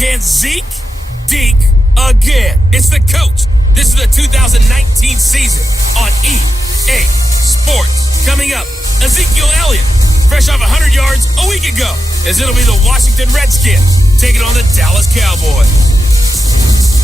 Can Zeke deke again? It's the coach. This is the 2019 season on EA Sports. Coming up, Ezekiel Elliott, fresh off 100 yards a week ago, as it'll be the Washington Redskins taking on the Dallas Cowboys.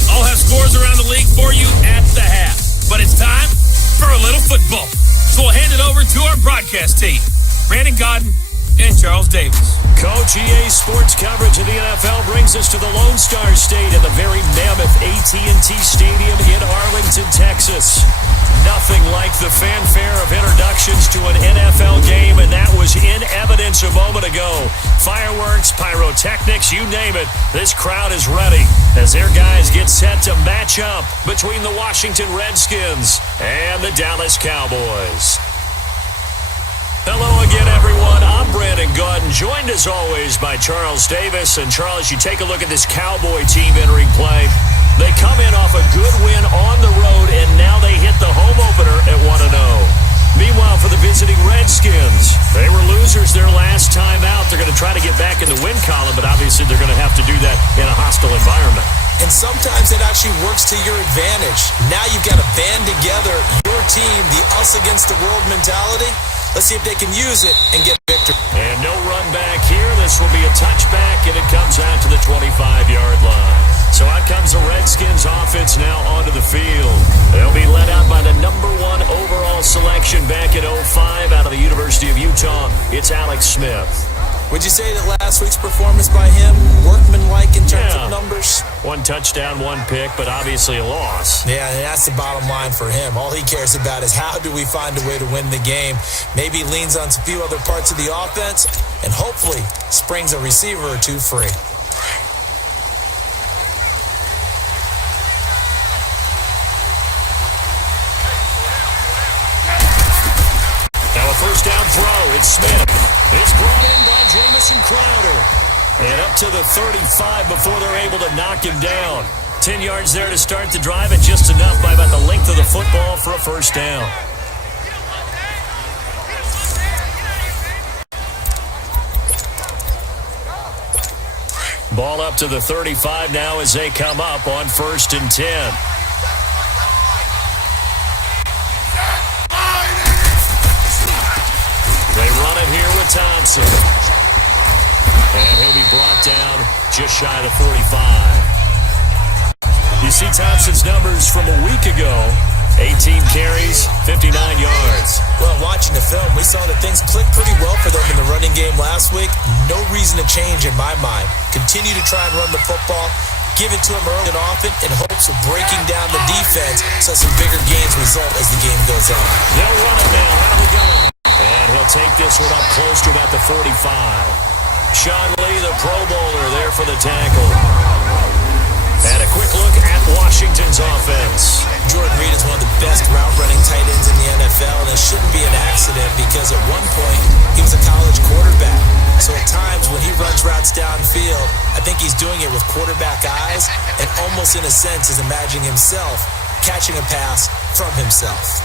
I'll have scores around the league for you at the half, but it's time for a little football. So we'll hand it over to our broadcast team, Brandon Godden and Charles Davis. Coach, EA Sports coverage of the NFL brings us to the Lone Star State in the very mammoth AT&T Stadium in Arlington, Texas. Nothing like the fanfare of introductions to an NFL game, and that was in evidence a moment ago. Fireworks, pyrotechnics, you name it. This crowd is ready as their guys get set to match up between the Washington Redskins and the Dallas Cowboys. Hello again, everyone. I'm Brandon Godden, joined as always by Charles Davis. And Charles, you take a look at this Cowboy team entering play. They come in off a good win on the road, and now they hit the home opener at 1-0. Meanwhile, for the visiting Redskins, they were losers their last time out. They're going to try to get back in the win column, but obviously they're going to have to do that in a hostile environment. And sometimes it actually works to your advantage. Now you've got to band together your team, the us against the world mentality. Let's see if they can use it and get victory. And no run back here. This will be a touchback, and it comes out to the 25-yard line. So out comes the Redskins offense now onto the field. They'll be led out by the number 1 overall selection back in 2005 out of the University of Utah. It's Alex Smith. Would you say that last week's performance by him, workmanlike in terms of numbers? 1 touchdown, 1 pick, but obviously a loss. Yeah, and that's the bottom line for him. All he cares about is how do we find a way to win the game. Maybe leans on a few other parts of the offense, and hopefully springs a receiver or two free. Now a first down throw. It's Smith. It's brought in by Jamison Crowder. And up to the 35 before they're able to knock him down. 10 yards there to start the drive, and just enough by about the length of the football for a first down. Ball up to the 35 now as they come up on 1st and 10. They run it here with Thompson. And he'll be brought down just shy of the 45. You see Thompson's numbers from a week ago. 18 carries, 59 yards. Well, watching the film, we saw that things clicked pretty well for them in the running game last week. No reason to change in my mind. Continue to try and run the football. Give it to him early and often in hopes of breaking down the defense so some bigger gains result as the game goes on. They'll run it now. Out of the gun. And he'll take this one up close to about the 45. Sean Lee, the Pro Bowler, there for the tackle. And a quick look at Washington's offense. Jordan Reed is one of the best route-running tight ends in the NFL, and it shouldn't be an accident because at one point he was a college quarterback. So at times when he runs routes downfield, I think he's doing it with quarterback eyes and almost in a sense is imagining himself catching a pass from himself.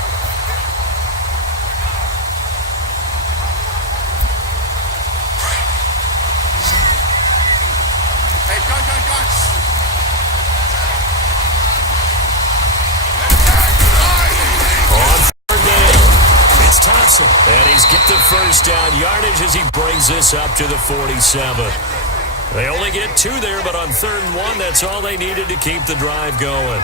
And he's get the first down yardage as he brings this up to the 47. They only get 2 there, but on 3rd and 1, that's all they needed to keep the drive going.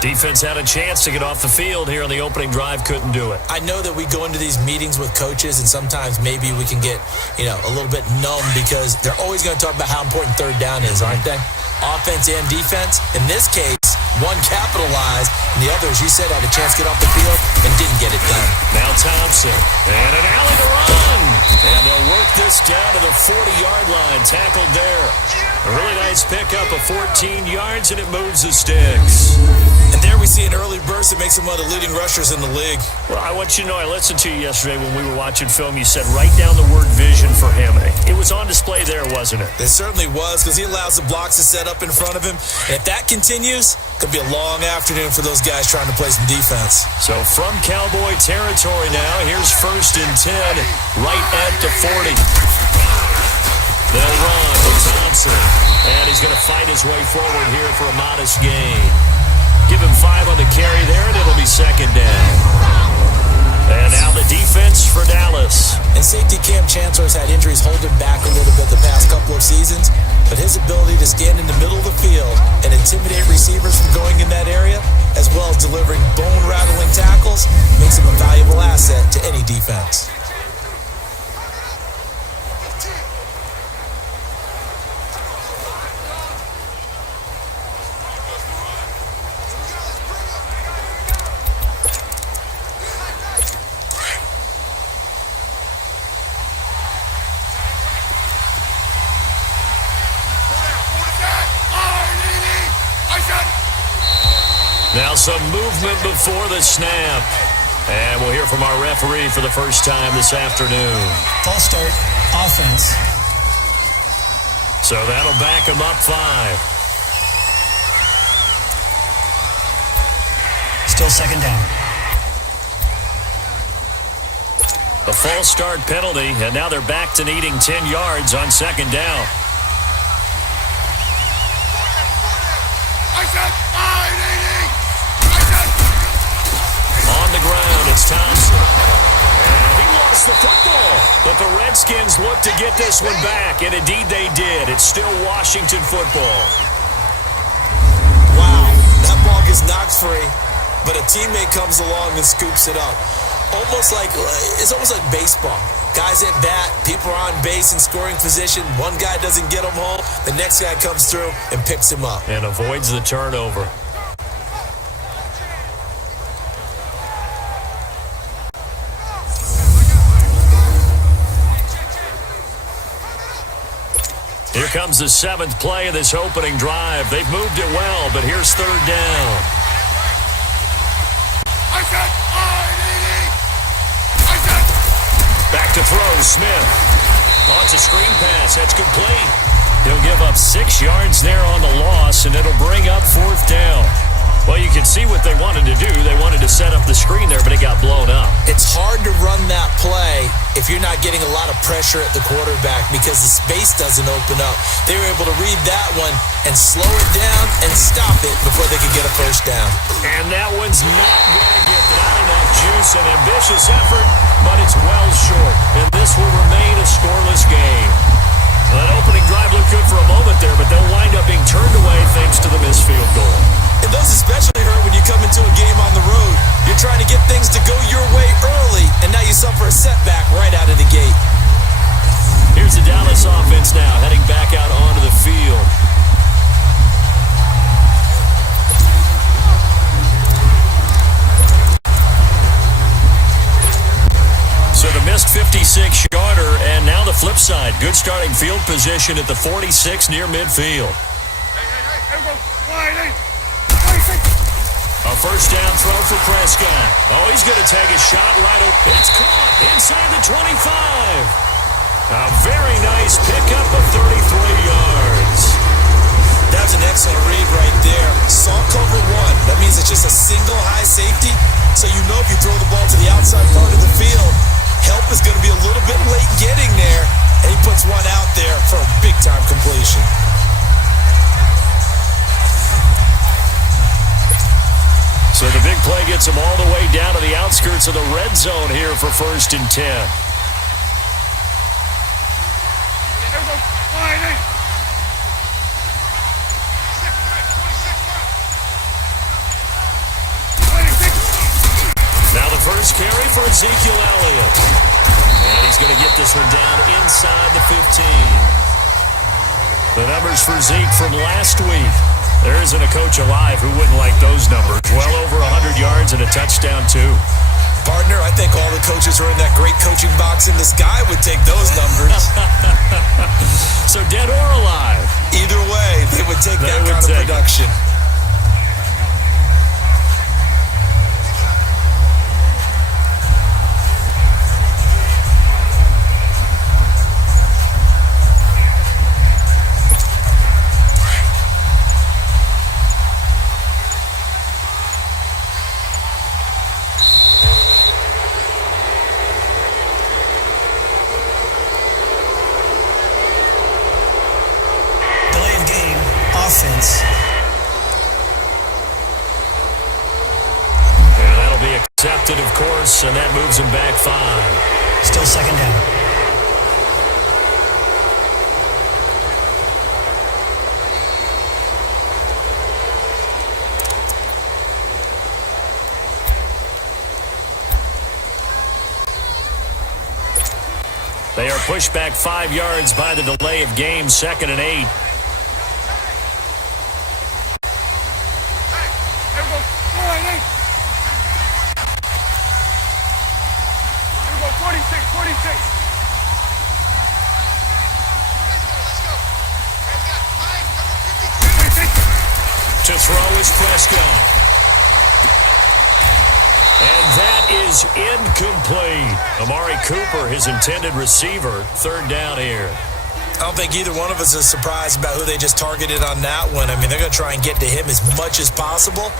Defense had a chance to get off the field here on the opening drive, couldn't do it. I know that we go into these meetings with coaches, and sometimes maybe we can get, a little bit numb because they're always going to talk about how important 3rd down is, aren't they? Offense and defense. In this case, one capitalized, and the other, as you said, had a chance to get off the field and didn't get it done. Now Thompson, and an alley to run. And they'll work this down to the 40-yard line, tackled there. A really nice pickup of 14 yards, and it moves the sticks. And there we see an early burst that makes him one of the leading rushers in the league. Well, I want you to know, I listened to you yesterday when we were watching film. You said write down the word vision for him. It was on display there, wasn't it? It certainly was, because he allows the blocks to set up in front of him. And if that continues, it could be a long afternoon for those guys trying to play some defense. So from Cowboy territory now, here's 1st and 10, right at the 40. They'll run with Thompson. And he's he's going to fight his way forward here for a modest gain. Give him 5 on the carry there, and it'll be second down. And now the defense for Dallas. And safety Cam Chancellor's had injuries hold him back a little bit the past couple of seasons, but his ability to stand in the middle of the field and intimidate receivers from going in that area, as well as delivering bone-rattling tackles, makes him a valuable asset to any defense. Now some movement before the snap. And we'll hear from our referee for the first time this afternoon. False start, offense. So that'll back him up 5. Still second down. A false start penalty, and now they're back to needing 10 yards on second down. On the ground, it's Thompson. And he lost the football. But the Redskins look to get this one back, and indeed they did. It's still Washington football. Wow, that ball gets knocked free, but a teammate comes along and scoops it up. It's almost like baseball. Guys at bat, people are on base in scoring position. One guy doesn't get him home. The next guy comes through and picks him up. And avoids the turnover. Here comes the 7th play of this opening drive. They've moved it well, but here's third down. Back to throw, Smith. Oh, it's a screen pass. That's complete. He'll give up 6 yards there on the loss, and it'll bring up 4th down. Well, you can see what they wanted to do. They wanted to set up the screen there, but it got blown up. It's hard to run that play if you're not getting a lot of pressure at the quarterback because the space doesn't open up. They were able to read that one and slow it down and stop it before they could get a first down. And that one's not going to get not enough juice. An ambitious effort, but it's well short. And this will remain a scoreless game. That opening drive looked good for a moment there, but they'll wind up being turned away thanks to the missed field goal. And those especially hurt when you come into a game on the road. You're trying to get things to go your way early, and now you suffer a setback right out of the gate. Here's the Dallas offense now, heading back out onto the field. So the missed 56-yarder, and now the flip side. Good starting field position at the 46 near midfield. A first down throw for Prescott. Oh, he's going to take a shot right over. It's caught inside the 25. A very nice pickup of 33 yards. That's an excellent read right there. Saw cover 1. That means it's just a single high safety. So you know if you throw the ball to the outside part of the field, help is going to be a little bit late getting there. And he puts one out there for a big-time completion. So the big play gets him all the way down to the outskirts of the red zone here for 1st and 10. Now the first carry for Ezekiel Elliott. And he's going to get this one down inside the 15. The numbers for Zeke from last week. There isn't a coach alive who wouldn't like those numbers. Well over 100 yards and a touchdown, too. Partner, I think all the coaches who are in that great coaching box in the sky would take those numbers. So dead or alive? Either way, they would take that kind of production. Delay of game offense. And that'll be accepted, of course, and that moves him back 5. Still second down. They are pushed back 5 yards by the delay of game, 2nd and 8. To throw is Prescott. And that is incomplete. Amari Cooper, his intended receiver, 3rd down here. I don't think either one of us is surprised about who they just targeted on that one. I mean, they're going to try and get to him as much as possible.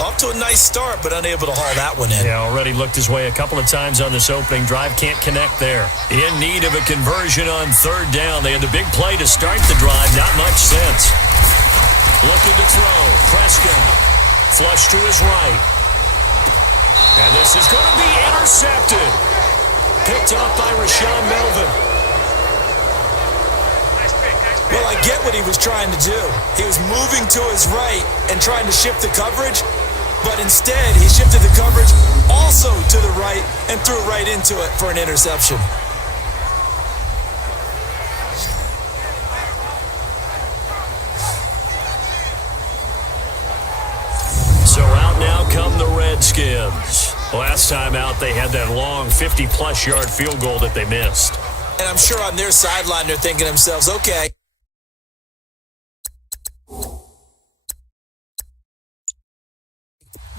Off to a nice start, but unable to haul that one in. Yeah, already looked his way a couple of times on this opening drive. Can't connect there. In need of a conversion on 3rd down. They had the big play to start the drive. Not much sense. Looking to throw. Prescott. Flush to his right. And this is going to be intercepted. Picked up by Rashaan Melvin. Well, I get what he was trying to do. He was moving to his right and trying to shift the coverage, but instead he shifted the coverage also to the right and threw right into it for an interception. So out now come the Redskins. Last time out, they had that long 50-plus yard field goal that they missed. And I'm sure on their sideline, they're thinking to themselves, okay,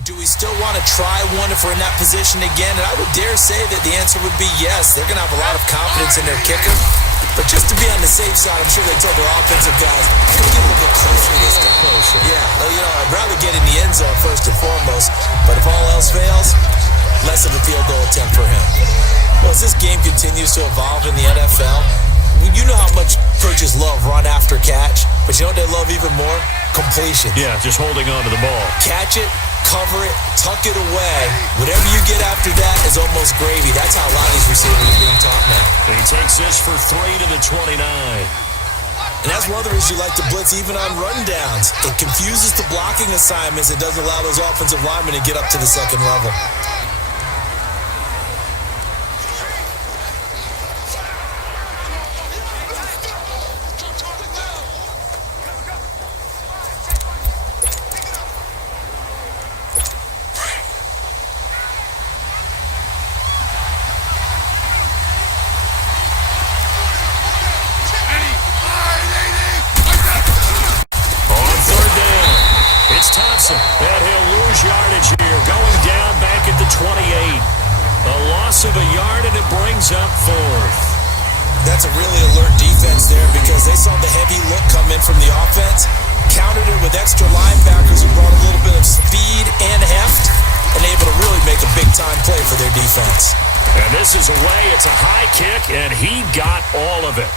do we still want to try one if we're in that position again? And I would dare say that the answer would be yes. They're going to have a lot of confidence in their kicker. But just to be on the safe side, I'm sure they told their offensive guys, can we get a little bit closer to this? Closer. Yeah, well, I'd rather get in the end zone first and foremost. But if all else fails, less of a field goal attempt for him. Well, as this game continues to evolve in the NFL, you know how much coaches love run after catch, but you know what they love even more? Completion. Yeah, just holding on to the ball. Catch it, cover it, tuck it away. Whatever you get after that is almost gravy. That's how a lot of these receivers are being taught now. And he takes this for 3 to the 29. And that's one of the reasons you like to blitz even on rundowns. It confuses the blocking assignments. It doesn't allow those offensive linemen to get up to the second level. And he'll lose yardage here. Going down back at the 28. A loss of a yard, and it brings up 4th. That's a really alert defense there because they saw the heavy look come in from the offense, countered it with extra linebackers who brought a little bit of speed and heft, and able to really make a big-time play for their defense. And this is away. It's a high kick, and he got all of it.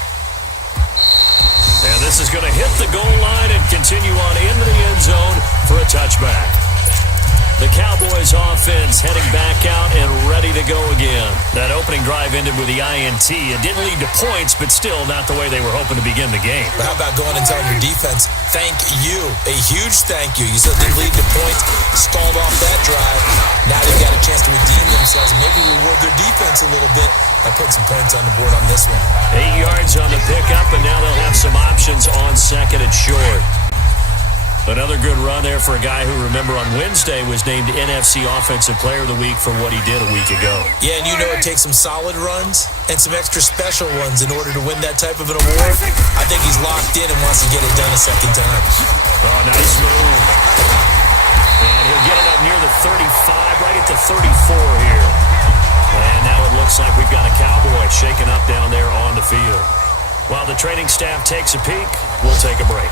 And this is going to hit the goal line and continue on into the end zone for a touchback. The Cowboys offense heading back out and ready to go again. That opening drive ended with the INT. It didn't lead to points, but still not the way they were hoping to begin the game. But how about going and telling your defense, thank you, a huge thank you. You said they lead to points, stalled off that drive. Now they've got a chance to redeem themselves and maybe reward their defense a little bit by putting some points on the board on this one. 8 yards on the pickup, and now they'll have some options on 2nd and short. Another good run there for a guy who, remember, on Wednesday was named NFC Offensive Player of the Week for what he did a week ago. Yeah, and you know it takes some solid runs and some extra special ones in order to win that type of an award. I think he's locked in and wants to get it done a second time. Oh, nice move. And he'll get it up near the 35, right at the 34 here. And now it looks like we've got a Cowboy shaking up down there on the field. While the training staff takes a peek, we'll take a break.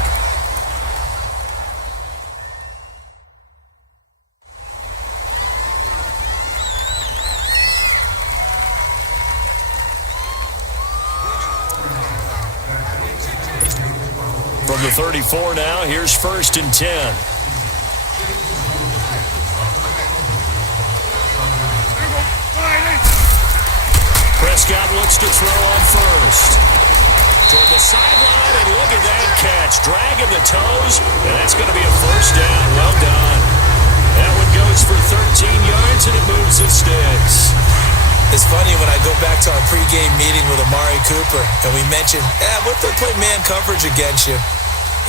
From the the 34 now. Here's 1st and 10. Prescott looks to throw on first. Toward the sideline, and look at that catch. Dragging the toes, and that's going to be a 1st down. Well done. That one goes for 13 yards, and it moves the sticks. It's funny when I go back to our pregame meeting with Amari Cooper, and we mentioned, what if they play man coverage against you?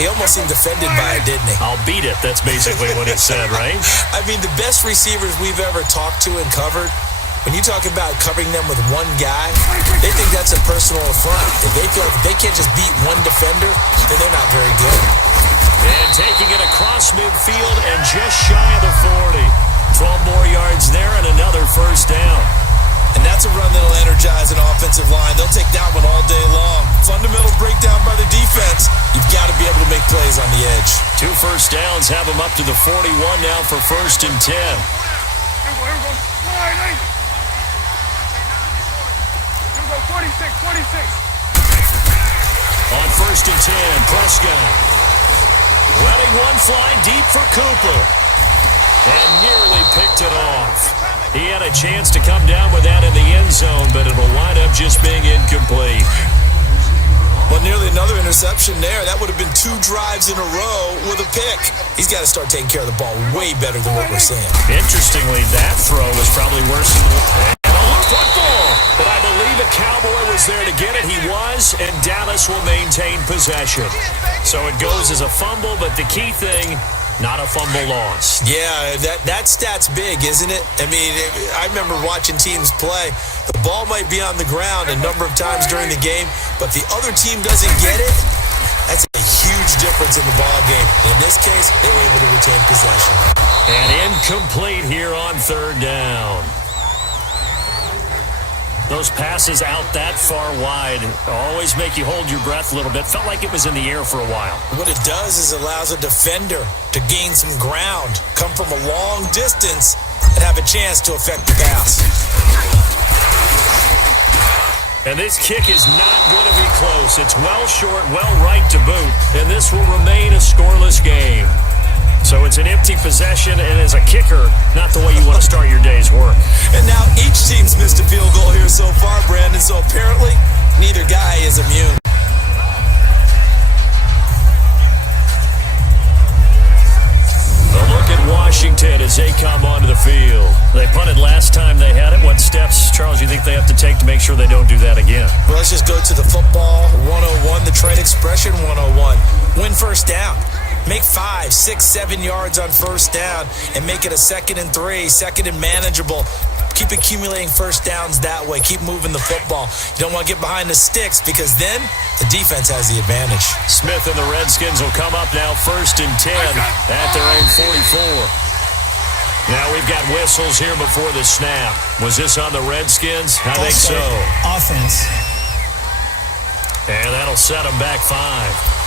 He almost seemed offended by it, didn't he? I'll beat it. That's basically what he said, right? I mean, the best receivers we've ever talked to and covered, when you talk about covering them with one guy, they think that's a personal affront. If they feel like they can't just beat one defender, then they're not very good. And taking it across midfield and just shy of the 40. 12 more yards there and another 1st down. And that's a run that'll energize an offensive line. They'll take that one all day long. Fundamental breakdown by the defense. You've got to be able to make plays on the edge. 2 first downs have them up to the 41 now for 1st and 10. On 1st and 10, Prescott. Letting one fly deep for Cooper. And nearly picked it off. He had a chance to come down with that in the end zone, but it'll wind up just being incomplete. Well, nearly another interception there. That would have been 2 drives in a row with a pick. He's got to start taking care of the ball way better than what we're saying. Interestingly, that throw was probably worse than the... And a look football! But I believe a Cowboy was there to get it. He was, and Dallas will maintain possession. So it goes as a fumble, but the key thing... not a fumble loss. Yeah, that stat's big, isn't it? I mean, I remember watching teams play. The ball might be on the ground a number of times during the game, but the other team doesn't get it. That's a huge difference in the ball game. In this case, they were able to retain possession. And incomplete here on 3rd down. Those passes out that far wide always make you hold your breath a little bit. Felt like it was in the air for a while. What it does is it allows a defender to gain some ground, come from a long distance, and have a chance to affect the pass. And this kick is not going to be close. It's well short, well right to boot, and this will remain a scoreless game. So it's an empty possession, and as a kicker, not the way you want to start your day's work. And now each team's missed a field goal here so far, Brandon, so apparently neither guy is immune. A look at Washington as they come onto the field. They punted last time they had it. What steps, Charles, you think they have to take to make sure they don't do that again? Well, let's just go to the football 101, the trade expression 101. Win 1st down. Make 5, 6, 7 yards on 1st down and make it a 2nd and 3, 2nd and manageable. Keep accumulating 1st downs that way. Keep moving the football. You don't want to get behind the sticks because then the defense has the advantage. Smith and the Redskins will come up now 1st and 10 at their own 44. Now we've got whistles here before the snap. Was this on the Redskins? I think so. Offense. And that'll set them back 5.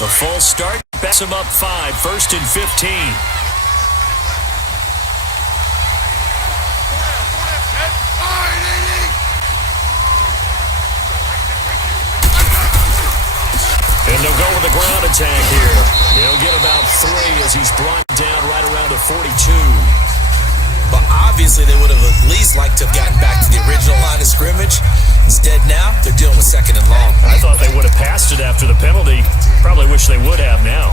The full start backs them up 5, 1st and 15. And they'll go with the ground attack here. He'll get about 3 as he's brought down right around the 42. But obviously they would have at least liked to have gotten back to the original line of scrimmage. Instead now, they're dealing with 2nd and long. I thought they would have passed it after the penalty. Probably wish they would have now.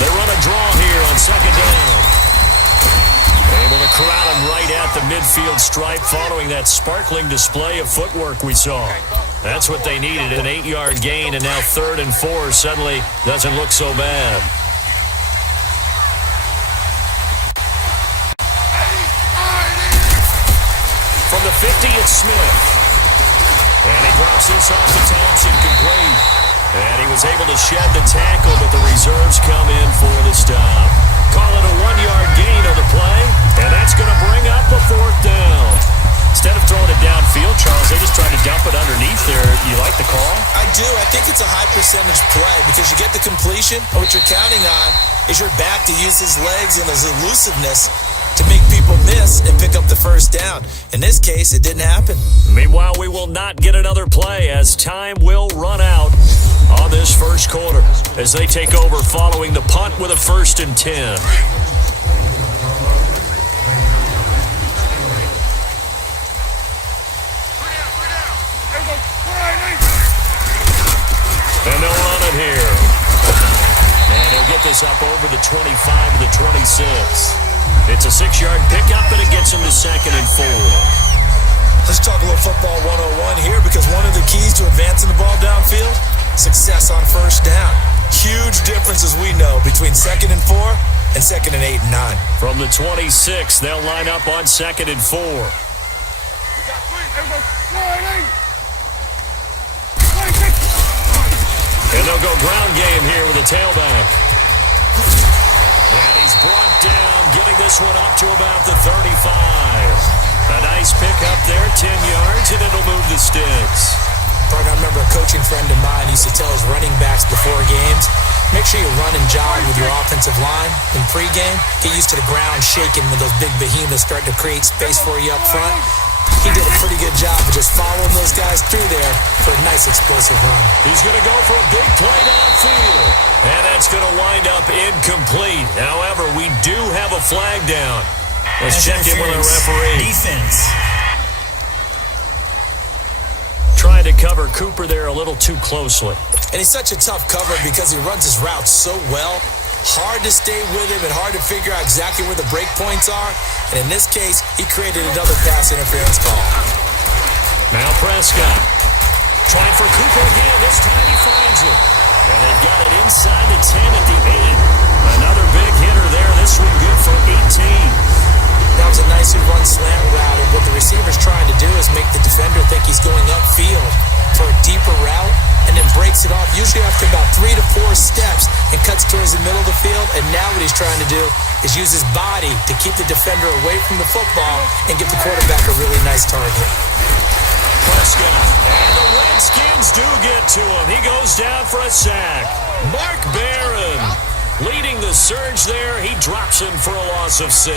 They run a draw here on 2nd down. Able to corral him right at the midfield stripe following that sparkling display of footwork we saw. That's what they needed, an 8-yard gain, and now 3rd and 4 suddenly doesn't look so bad. From the 50, it's Smith. And he drops this off to Thompson, complete. And he was able to shed the tackle, but the reserves come in for the stop. Call it a 1-yard gain on the play, and that's going to bring up a 4th down. Instead of throwing it down midfield, Charles. They just tried to dump it underneath there. You like the call? I do. I think it's a high percentage play because you get the completion, and what you're counting on is your back to use his legs and his elusiveness to make people miss and pick up the first down. In this case, it didn't happen. Meanwhile, we will not get another play as time will run out on this first quarter as they take over following the punt with a 1st and 10. And they'll run it here. And he'll get this up over the 25 to the 26. It's a 6-yard pickup, and it gets him to 2nd and 4. Let's talk a little football 101 here because one of the keys to advancing the ball downfield, success on first down. Huge difference, as we know, between 2nd and 4 and 2nd and 8 and 9. From the 26, they'll line up on 2nd and 4. And they'll go ground game here with a tailback. And he's brought down, getting this one up to about the 35. A nice pickup there, 10 yards, and it'll move the sticks. I remember a coaching friend of mine used to tell his running backs before games, make sure you run and jog with your offensive line in pregame. Get used to the ground shaking when those big behemoths start to create space for you up front. He did a pretty good job of just following those guys through there for a nice explosive run. He's going to go for a big play downfield. And that's going to wind up incomplete. However, we do have a flag down. Let's check in with our referee. Defense. Trying to cover Cooper there a little too closely. And he's such a tough cover because he runs his routes so well. Hard to stay with him and hard to figure out exactly where the break points are. And in this case, he created another pass interference call. Now Prescott trying for Cooper again. This time he finds it. And they've got it inside the 10 at the 8. Another big hitter there. This one good for 18. That was a nicely run slant route. And what the receiver's trying to do is make the defender think he's going upfield for a deeper route and then breaks it off, usually after about 3 to 4 steps, and cuts towards the middle of the field. And now what he's trying to do is use his body to keep the defender away from the football and give the quarterback a really nice target. Prescott, and the Redskins do get to him. He goes down for a sack. Mark Barron leading the surge there. He drops him for a loss of 6.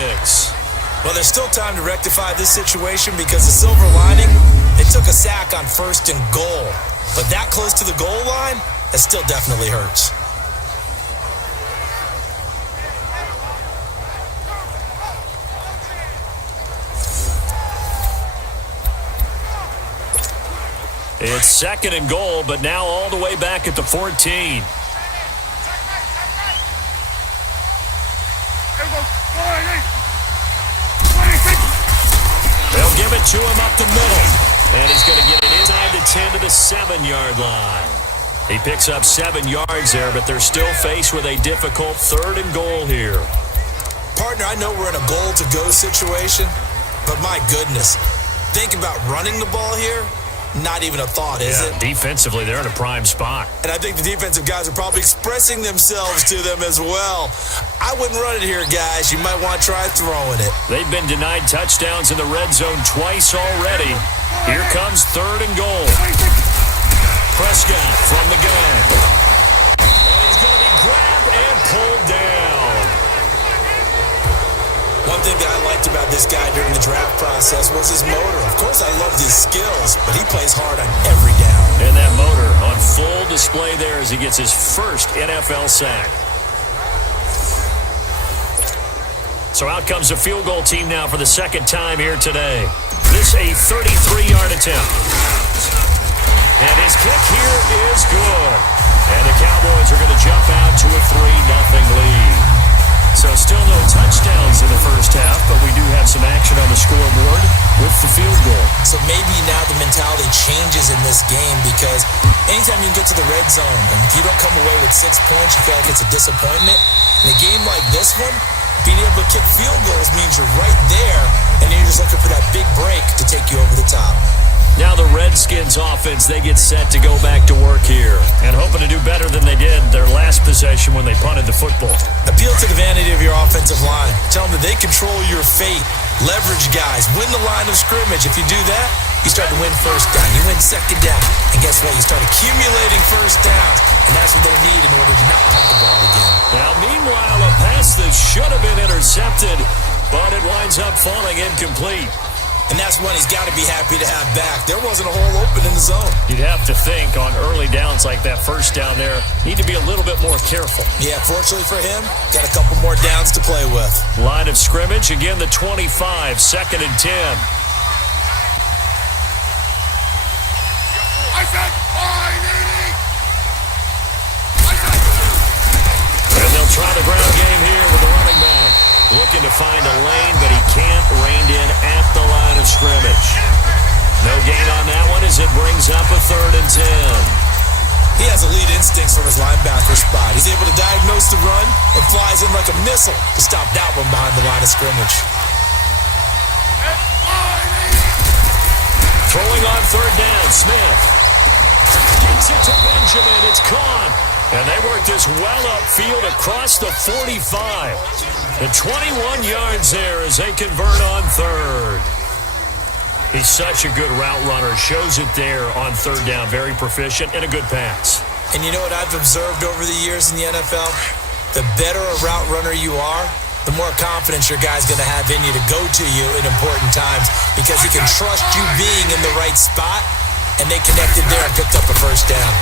Well, there's still time to rectify this situation because the silver lining, they took a sack on 1st and goal. But that close to the goal line, that still definitely hurts. It's 2nd and goal, but now all the way back at the 14. They'll give it to him up the middle. And he's going to get it inside the 10 to the 7-yard line. He picks up 7 yards there, but they're still faced with a difficult 3rd and goal here. Partner, I know we're in a goal-to-go situation, but my goodness, think about running the ball here. Not even a thought, is it? Defensively, they're in a prime spot. And I think the defensive guys are probably expressing themselves to them as well. I wouldn't run it here, guys. You might want to try throwing it. They've been denied touchdowns in the red zone twice already. Here comes 3rd and goal. Prescott from the gun. And he's going to be grabbed and pulled down. One thing that I liked about this guy during the draft process was his motor. Of course, I loved his skills, but he plays hard on every down. And that motor on full display there as he gets his first NFL sack. So out comes the field goal team now for the 2nd time here today. This a 33-yard attempt. And his kick here is good. And the Cowboys are going to jump out to a 3-0 lead. So still no touchdowns in the first half, but we do have some action on the scoreboard with the field goal. So maybe now the mentality changes in this game because anytime you get to the red zone and if you don't come away with 6 points, you feel like it's a disappointment. In a game like this one, being able to kick field goals means you're right there and you're just looking for that big break to take you over the top. Now the Redskins offense, they get set to go back to work here and hoping to do better than they did their last possession when they punted the football. Appeal to the vanity of your offensive line. Tell them that they control your fate. Leverage guys. Win the line of scrimmage. If you do that, you start to win first down, you win second down, and guess what? You start accumulating first downs, and that's what they need in order to not punt the ball again. Now, meanwhile, a pass that should have been intercepted, but it winds up falling incomplete. And that's one he's got to be happy to have back. There wasn't a hole open in the zone. You'd have to think on early downs like that first down there, need to be a little bit more careful. Yeah, fortunately for him, got a couple more downs to play with. Line of scrimmage, again the 25, 2nd and 10. And they'll try the ground game here with the running back. Looking to find a lane, but he can't rein in at the line of scrimmage. No gain on that one as it brings up a 3rd and 10. He has elite instincts from his linebacker spot. He's able to diagnose the run and flies in like a missile to stop that one behind the line of scrimmage. Throwing on 3rd down, Smith. Gets it to Benjamin, it's caught. And they work this well upfield across the 45. The 21 yards there as they convert on 3rd. He's such a good route runner. Shows it there on 3rd down. Very proficient and a good pass. And you know what I've observed over the years in the NFL? The better a route runner you are, the more confidence your guy's going to have in you to go to you in important times because he can trust you being in the right spot, and they connected there and picked up a first down.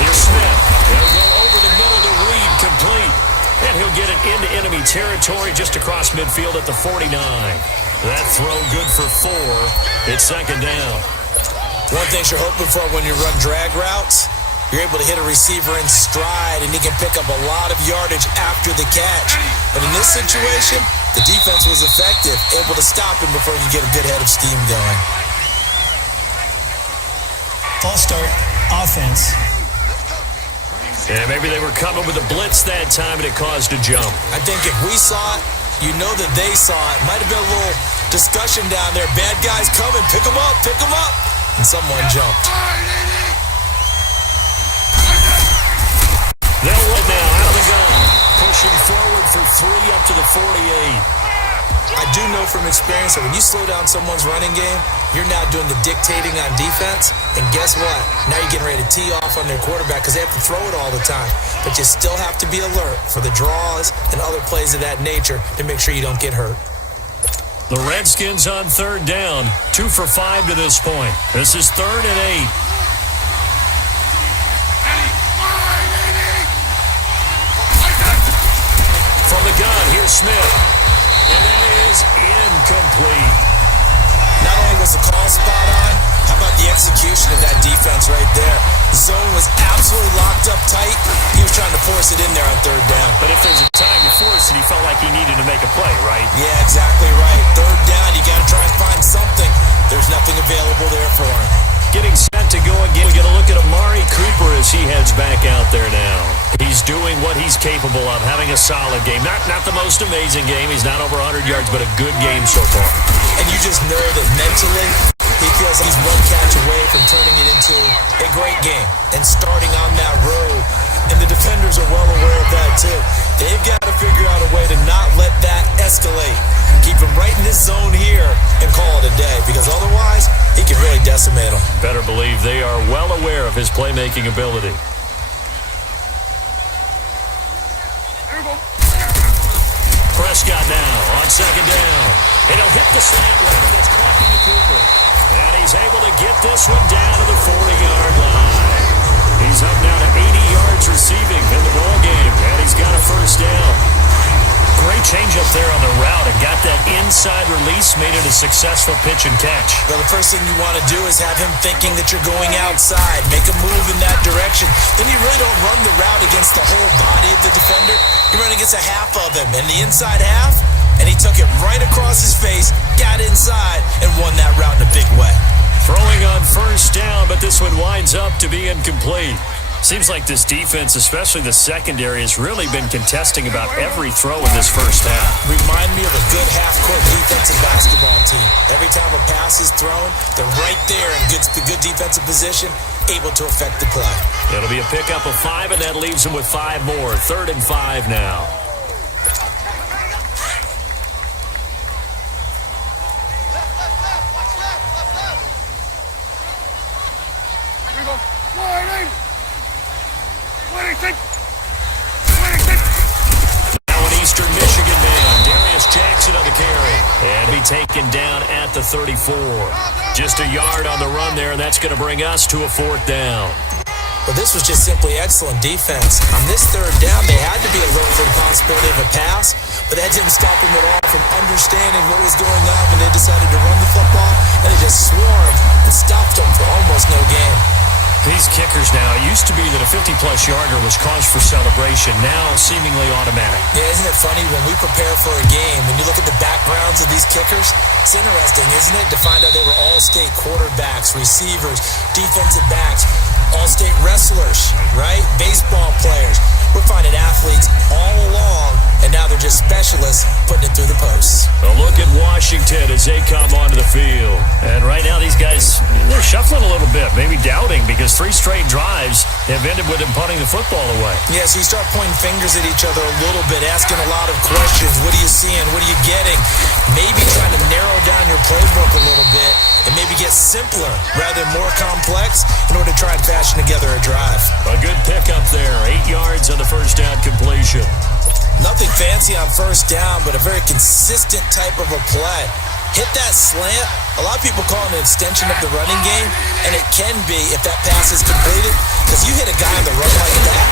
Here's Smith. They'll go over the middle to Reed, complete. And he'll get it into enemy territory just across midfield at the 49. That throw good for 4. It's 2nd down. One thing you're hoping for when you run drag routes, you're able to hit a receiver in stride, and he can pick up a lot of yardage after the catch. But in this situation, the defense was effective, able to stop him before he could get a good head of steam going. False start, offense. And maybe they were coming with a blitz that time, and it caused a jump. I think if we saw it, you know that they saw it. Might have been a little discussion down there. Bad guys coming. Pick them up. Pick them up. And someone jumped. They'll run now out of the gun. Pushing forward for 3 up to the 48. I do know from experience that when you slow down someone's running game, you're now doing the dictating on defense. And guess what? Now you're getting ready to tee off on their quarterback because they have to throw it all the time. But you still have to be alert for the draws and other plays of that nature to make sure you don't get hurt. The Redskins on 3rd down. 2 for 5 to this point. This is 3rd and 8. From the gun, here's Smith. And that is incomplete. Not only was the call spot on, how about the execution of that defense right there? The zone was absolutely locked up tight. He was trying to force it in there on 3rd down. But if there's a time to force it, he felt like he needed to make a play, right? Yeah, exactly right. 3rd down, you got to try and find something. There's nothing available there for him. Getting set to go again. We're going to look at Amari Cooper as he heads back out there now. He's doing what he's capable of, having a solid game. Not the most amazing game. He's not over 100 yards, but a good game so far. And you just know that mentally, he feels like he's one catch away from turning it into a great game and starting on that road. And the defenders are well aware of that too. They've got to figure out a way to not let that escalate. Keep him right in this zone here and call it a day, because otherwise he can really decimate him. Better believe they are well aware of his playmaking ability. Prescott now on 2nd down. And he'll hit the slant route. That's caught by Cooper. And he's able to get this one down to the 40-yard line. He's up now to 80 yards receiving in the ballgame. And he's got a first down. Great change up there on the route and got that inside release, made it a successful pitch and catch. Well, the first thing you want to do is have him thinking that you're going outside, make a move in that direction. Then you really don't run the route against the whole body of the defender. You run against a half of him, and the inside half, and he took it right across his face, got inside, and won that route in a big way. Throwing on first down, but this one winds up to be incomplete. Seems like this defense, especially the secondary, has really been contesting about every throw in this first half. Remind me of a good half-court defensive basketball team. Every time a pass is thrown, they're right there in good defensive position, able to affect the play. It'll be a pickup of 5, and that leaves them with 5 more. 3rd and 5 now. taken down at the 34. Just a yard on the run there, and that's going to bring us to a 4th down. Well, this was just simply excellent defense. On this 3rd down, they had to be alert for the possibility of a pass, but that didn't stop them at all from understanding what was going on when they decided to run the football, and they just swarmed and stopped them for almost no gain. These kickers now, it used to be that a 50-plus yarder was cause for celebration, now seemingly automatic. Yeah, isn't it funny when we prepare for a game, when you look at the backgrounds of these kickers, it's interesting, isn't it, to find out they were all-state quarterbacks, receivers, defensive backs, all-state wrestlers, right? Baseball players. We're finding athletes all along, and now they're just specialists putting it through the posts. A look at Washington as they come onto the field. And right now these guys, they're shuffling a little bit, maybe doubting, because 3 straight drives have ended with them punting the football away. Yeah, so you start pointing fingers at each other a little bit, asking a lot of questions. What are you seeing? What are you getting? Maybe trying to narrow down your playbook a little bit and maybe get simpler rather than more complex in order to try and fashion together a drive. A good pickup there, 8 yards on the first down completion. Nothing fancy on first down, but a very consistent type of a play. Hit that slant. A lot of people call it an extension of the running game, and it can be if that pass is completed, because you hit a guy on the run like that,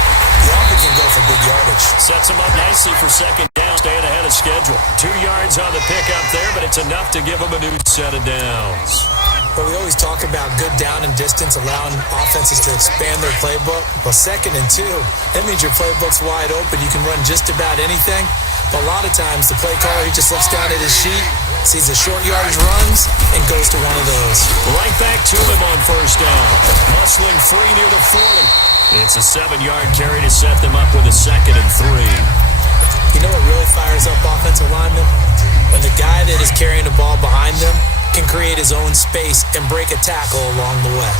the offer can go for big yardage. Sets him up nicely for second down, staying ahead of schedule. 2 yards on the pickup there, but it's enough to give him a new set of downs. But we always talk about good down and distance, allowing offenses to expand their playbook. Well, 2nd and 2, that means your playbook's wide open. You can run just about anything. But a lot of times, the play caller, he just looks down at his sheet, sees the short yardage runs, and goes to one of those. Right back to him on first down. Muscling free near the 40. It's a 7-yard carry to set them up with a 2nd and 3. You know what really fires up offensive linemen? When the guy that is carrying the ball behind them can create his own space and break a tackle along the way.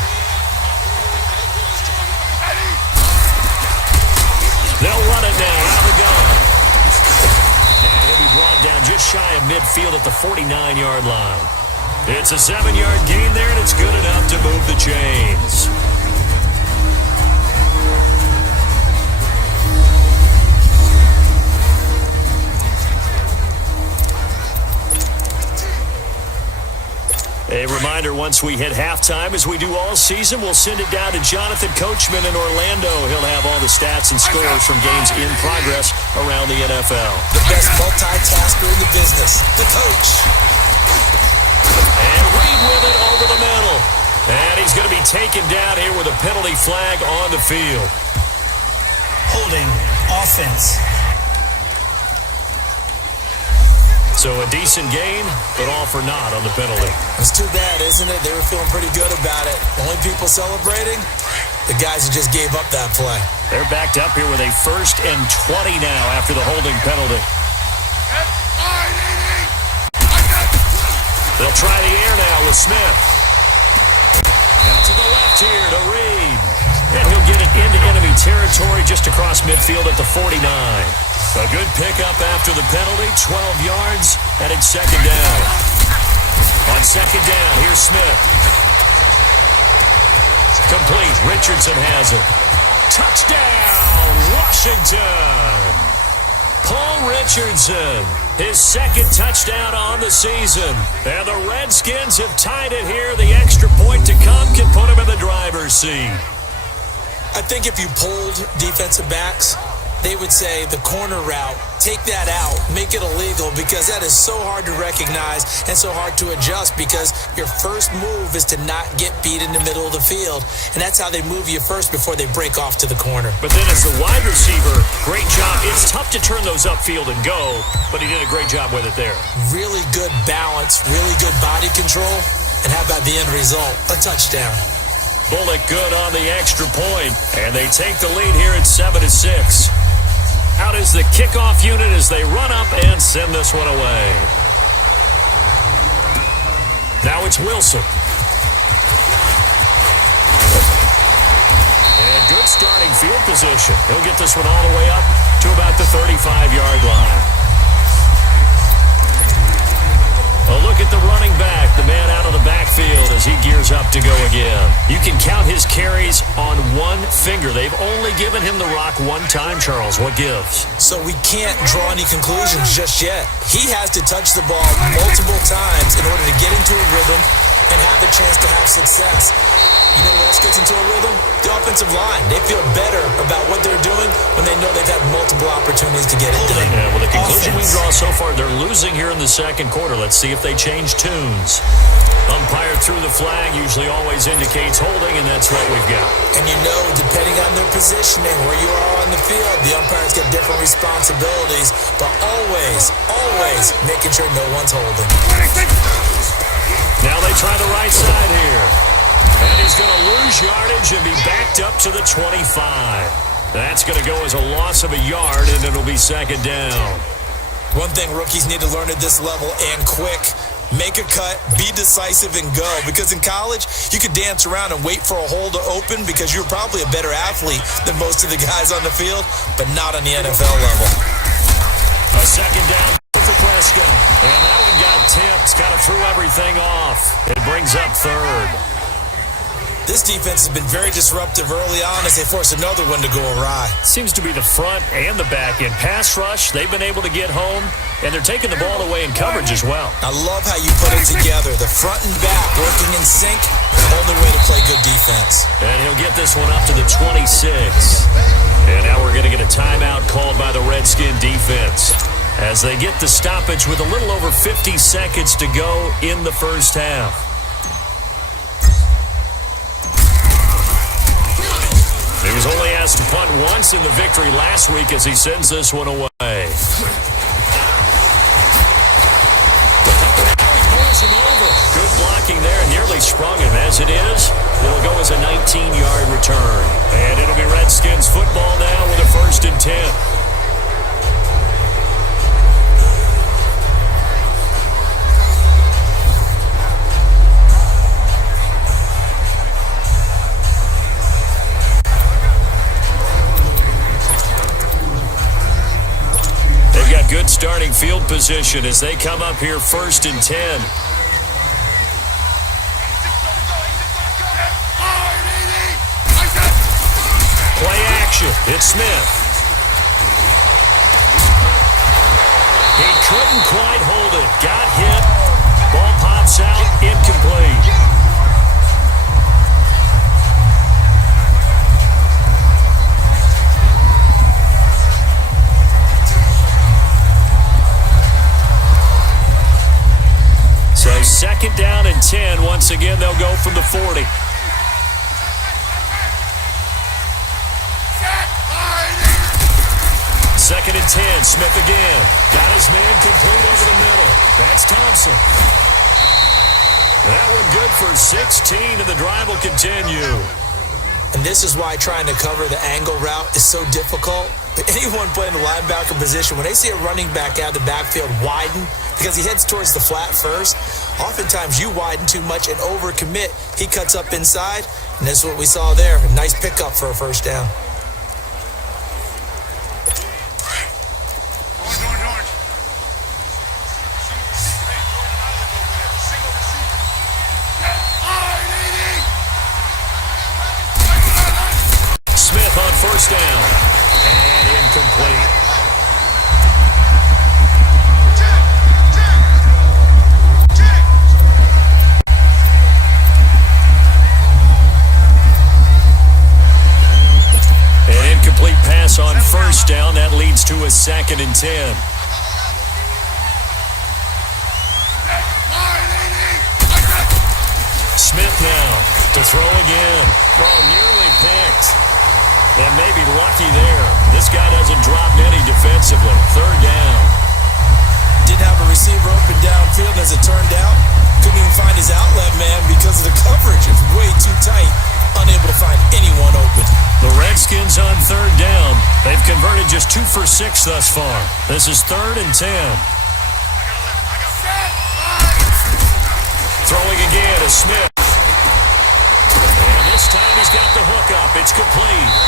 They'll run it now out of the gun. And he'll be brought down just shy of midfield at the 49-yard line. It's a 7-yard gain there, and it's good enough to move the chains. A reminder, once we hit halftime, as we do all season, we'll send it down to Jonathan Coachman in Orlando. He'll have all the stats and scores from games in progress around the NFL. The best multitasker in the business, the coach. And Reed with it over the middle. And he's going to be taken down here with a penalty flag on the field. Holding offense. So a decent gain, but all for naught on the penalty. It's too bad, isn't it? They were feeling pretty good about it. Only people celebrating, the guys who just gave up that play. They're backed up here with a 1st and 20 now after the holding penalty. They'll try the air now with Smith. Out to the left here to Reed. And he'll get it into enemy territory just across midfield at the 49. A good pickup after the penalty, 12 yards, and it's 2nd down. On 2nd down, here's Smith. Complete, Richardson has it. Touchdown, Washington! Paul Richardson, his 2nd touchdown on the season. And the Redskins have tied it here. The extra point to come can put him in the driver's seat. I think if you polled defensive backs, they would say the corner route, take that out, make it illegal, because that is so hard to recognize and so hard to adjust, because your first move is to not get beat in the middle of the field, and that's how they move you first before they break off to the corner. But then as the wide receiver, great job. It's tough to turn those upfield and go, but he did a great job with it there. Really good balance, really good body control, and how about the end result? A touchdown. Bullock good on the extra point, and they take the lead here at 7-6. Out is the kickoff unit as they run up and send this one away. Now it's Wilson. And good starting field position. He'll get this one all the way up to about the 35-yard line. A look at the running back, the man out of the backfield as he gears up to go again. You can count his carries on one finger. They've only given him the rock one time, Charles. What gives? So we can't draw any conclusions just yet. He has to touch the ball multiple times in order to get into a rhythm and have a chance to have success. You know what else gets into a rhythm? The offensive line. They feel better about what they're doing when they know they've had multiple opportunities to get it done. Yeah, well, the conclusion we draw so far, they're losing here in the second quarter. Let's see if they change tunes. Umpire through the flag usually always indicates holding, and that's what we've got. And you know, depending on their positioning, where you are on the field, the umpires get different responsibilities, but always making sure no one's holding. Now they try the right side here. And he's going to lose yardage and be backed up to the 25. That's going to go as a loss of a yard, and it'll be second down. One thing rookies need to learn at this level, and quick, make a cut, be decisive, and go. Because in college, you could dance around and wait for a hole to open because you're probably a better athlete than most of the guys on the field, but not on the NFL level. A second down for Prescott. And that one got tipped. Kind of threw everything off. It brings up third. This defense has been very disruptive early on as they force another one to go awry. Seems to be the front and the back end. Pass rush, they've been able to get home, and they're taking the ball away in coverage as well. I love how you put it together. The front and back working in sync, the only way to play good defense. And he'll get this one up to the 26. And now we're going to get a timeout called by the Redskin defense as they get the stoppage with a little over 50 seconds to go in the first half. He was only asked to punt once in the victory last week as he sends this one away. Pulls him over. Good blocking there, nearly sprung him. As it is, it'll go as a 19-yard return. And it'll be Redskins football now with a 1st and 10. Good starting field position as they come up here 1st and 10. Play action. It's Smith. He couldn't quite hold it. Got hit. Ball pops out. Incomplete. So 2nd down and 10. Once again, they'll go from the 40. Second and 10. Smith again. Got his man complete over the middle. That's Thompson. That one good for 16, and the drive will continue. And this is why trying to cover the angle route is so difficult. Anyone playing the linebacker position, when they see a running back out of the backfield widen, because he heads towards the flat first, oftentimes you widen too much and overcommit. He cuts up inside, and that's what we saw there. A nice pickup for a 1st down. Smith on 1st down. And incomplete. An incomplete pass on 1st down. That leads to a 2nd and 10. Smith now to throw again. Oh, nearly picked. And maybe lucky there. This guy doesn't drop many defensively. 3rd down. Didn't have a receiver open downfield, as it turned out. Couldn't even find his outlet man because of the coverage. It's way too tight. Unable to find anyone open. The Redskins on 3rd down. They've converted just 2 for 6 thus far. This is 3rd and 10. Throwing again is Smith. And this time he's got the hook up. It's complete.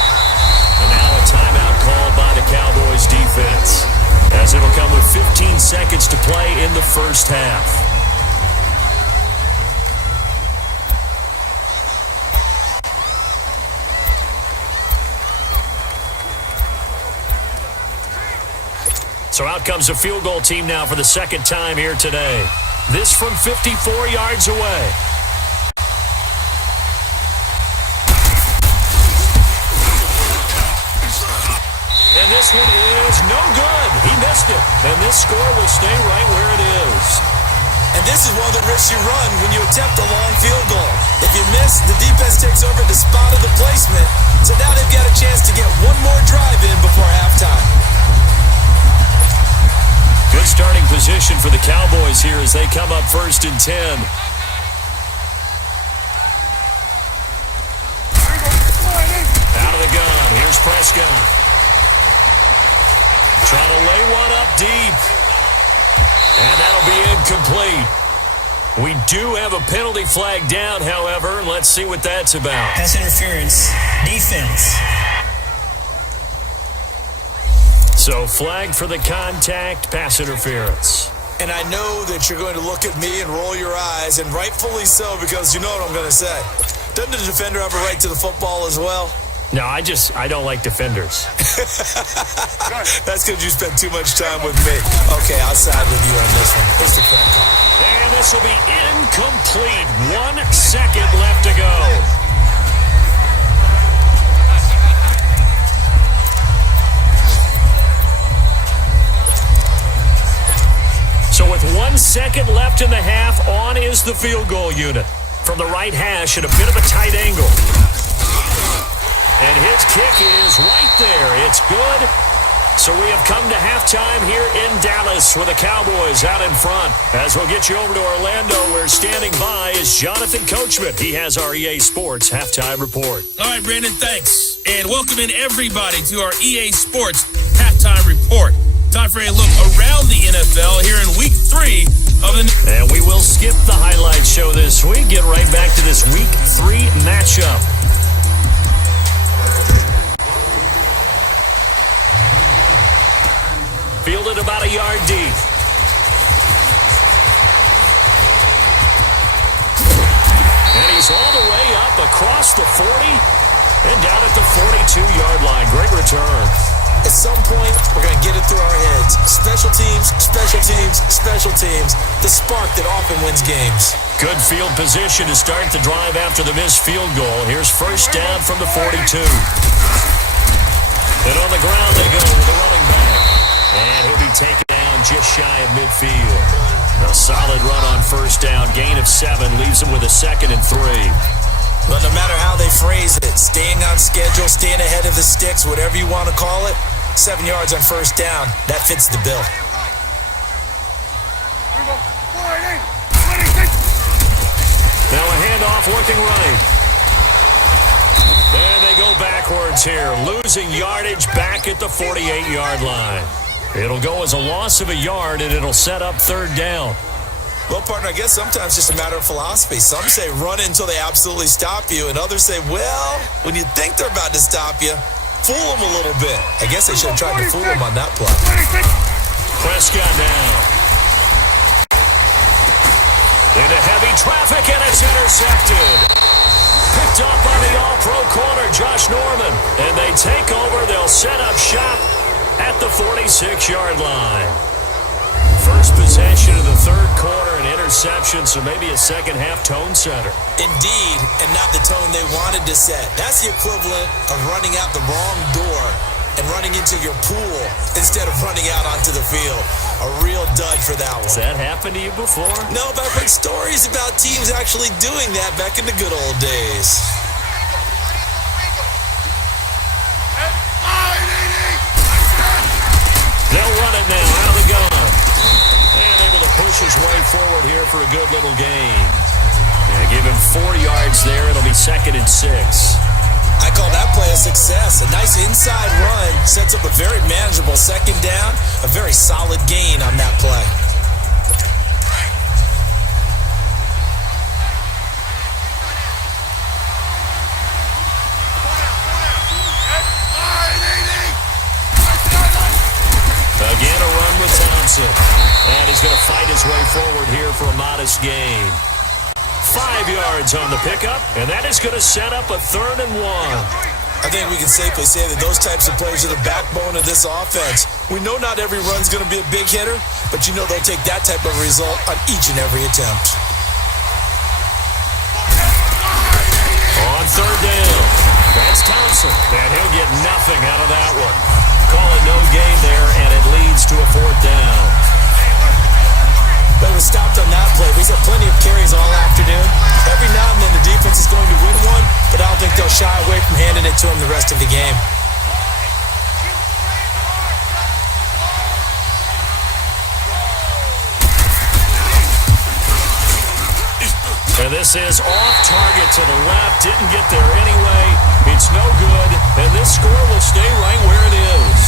And now a timeout called by the Cowboys defense, as it'll come with 15 seconds to play in the first half. So out comes the field goal team now for the second time here today. This from 54 yards away. And this one is no good. He missed it. And this score will stay right where it is. And this is one of the risks you run when you attempt a long field goal. If you miss, the defense takes over the spot of the placement. So now they've got a chance to get one more drive in before halftime. Good starting position for the Cowboys here as they come up 1st and 10. Out of the gun. Here's Prescott. Trying to lay one up deep. And that'll be incomplete. We do have a penalty flag down, however. Let's see what that's about. Pass interference. Defense. So flag for the contact, pass interference. And I know that you're going to look at me and roll your eyes, and rightfully so, because you know what I'm going to say. Doesn't the defender have a right to the football as well? No, I don't like defenders. That's because you spent too much time with me. Okay, I'll side with you on this one. It's the correct call. And this will be incomplete. 1 second left to go. So with 1 second left in the half, on is the field goal unit. From the right hash at a bit of a tight angle. And his kick is right there. It's good. So we have come to halftime here in Dallas with the Cowboys out in front. As we'll get you over to Orlando, where standing by is Jonathan Coachman. He has our EA Sports halftime report. All right, Brandon, thanks. And welcome in everybody to our EA Sports halftime report. Time for a look around the NFL here in Week 3 of the... And we will skip the highlight show this week. Get right back to this Week 3 matchup. Fielded about a yard deep. And he's all the way up across the 40 and down at the 42-yard line. Great return. At some point, we're going to get it through our heads. Special teams, special teams, special teams. The spark that often wins games. Good field position to start the drive after the missed field goal. Here's first down from the 42. And on the ground they go with the running back. And he'll be taken down just shy of midfield. A solid run on first down. Gain of 7 leaves him with a 2nd and 3. But no matter how they phrase it, staying on schedule, staying ahead of the sticks, whatever you want to call it, 7 yards on first down, that fits the bill. Now a handoff looking right. And they go backwards here, losing yardage back at the 48-yard line. It'll go as a loss of a yard, and it'll set up 3rd down. Well, partner, I guess sometimes it's just a matter of philosophy. Some say run until they absolutely stop you, and others say, well, when you think they're about to stop you, fool them a little bit. I guess they should have tried to fool them on that play. Prescott now. Into heavy traffic, and it's intercepted. Picked up by the all-pro corner, Josh Norman. And they take over. They'll set up shop at the 46-yard line. First possession of the 3rd quarter, an interception, so maybe a second-half tone setter. Indeed, and not the tone they wanted to set. That's the equivalent of running out the wrong door and running into your pool instead of running out onto the field. A real dud for that one. Has that happened to you before? No, but I've heard stories about teams actually doing that back in the good old days. They'll run it now out of the gun. And able to push his way forward here for a good little gain. Yeah, give him 4 yards there. It'll be 2nd and 6. I call that play a success. A nice inside run sets up a very manageable 2nd down. A very solid gain on that play. Again, a run with Thompson. And he's going to fight his way forward here for a modest gain. 5 yards on the pickup, and that is going to set up a 3rd and 1. I think we can safely say that those types of plays are the backbone of this offense. We know not every run's going to be a big hitter, but you know they'll take that type of result on each and every attempt. On third down, that's Thompson, and he'll get nothing out of that one. Call it no gain there, and it leads to a fourth down. But it was stopped on that play. He's had plenty of carries all afternoon. Every now and then the defense is going to win one, but I don't think they'll shy away from handing it to him the rest of the game. And this is off target to the left. Didn't get there anyway. It's no good, and this score will stay right where it is.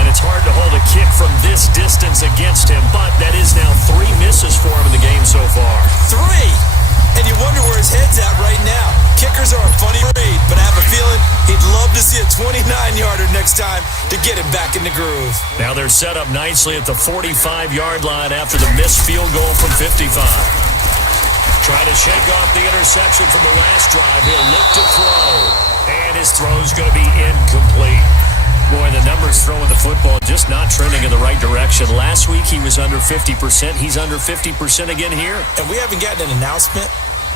And it's hard to hold a kick from this distance against him, but that is now 3 misses for him in the game so far. 3! And you wonder where his head's at right now. Kickers are a funny breed, but I have a feeling he'd love to see a 29-yarder next time to get him back in the groove. Now they're set up nicely at the 45-yard line after the missed field goal from 55. Trying to shake off the interception from the last drive. He'll look to throw, and his throw's going to be incomplete. Boy, the numbers throwing the football just not trending in the right direction. Last week he was under 50%. He's under 50% again here. And we haven't gotten an announcement,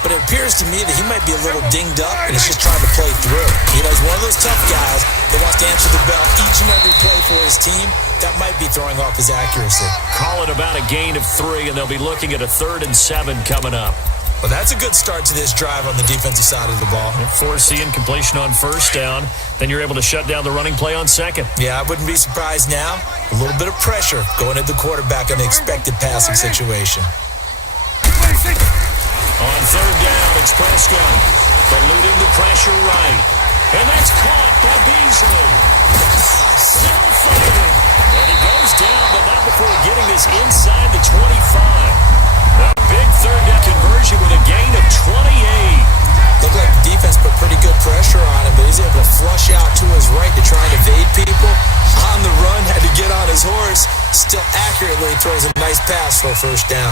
but it appears to me that he might be a little dinged up and is just trying to play through. You know, he's one of those tough guys that wants to answer the bell each and every play for his team. That might be throwing off his accuracy. Call it about a gain of 3, and they'll be looking at a 3rd and 7 coming up. Well, that's a good start to this drive on the defensive side of the ball. Force the incompletion on first down. Then you're able to shut down the running play on second. Yeah, I wouldn't be surprised now. A little bit of pressure going at the quarterback on the expected passing situation. On third down, it's Prescott. Eluding the pressure right. And that's caught by Beasley. Still fighting. And he goes down, but not before getting this inside the 25. A big third down conversion with a gain of 28. Looked like the defense put pretty good pressure on him, but he's able to flush out to his right to try and evade people. On the run, had to get on his horse. Still accurately throws a nice pass for a first down.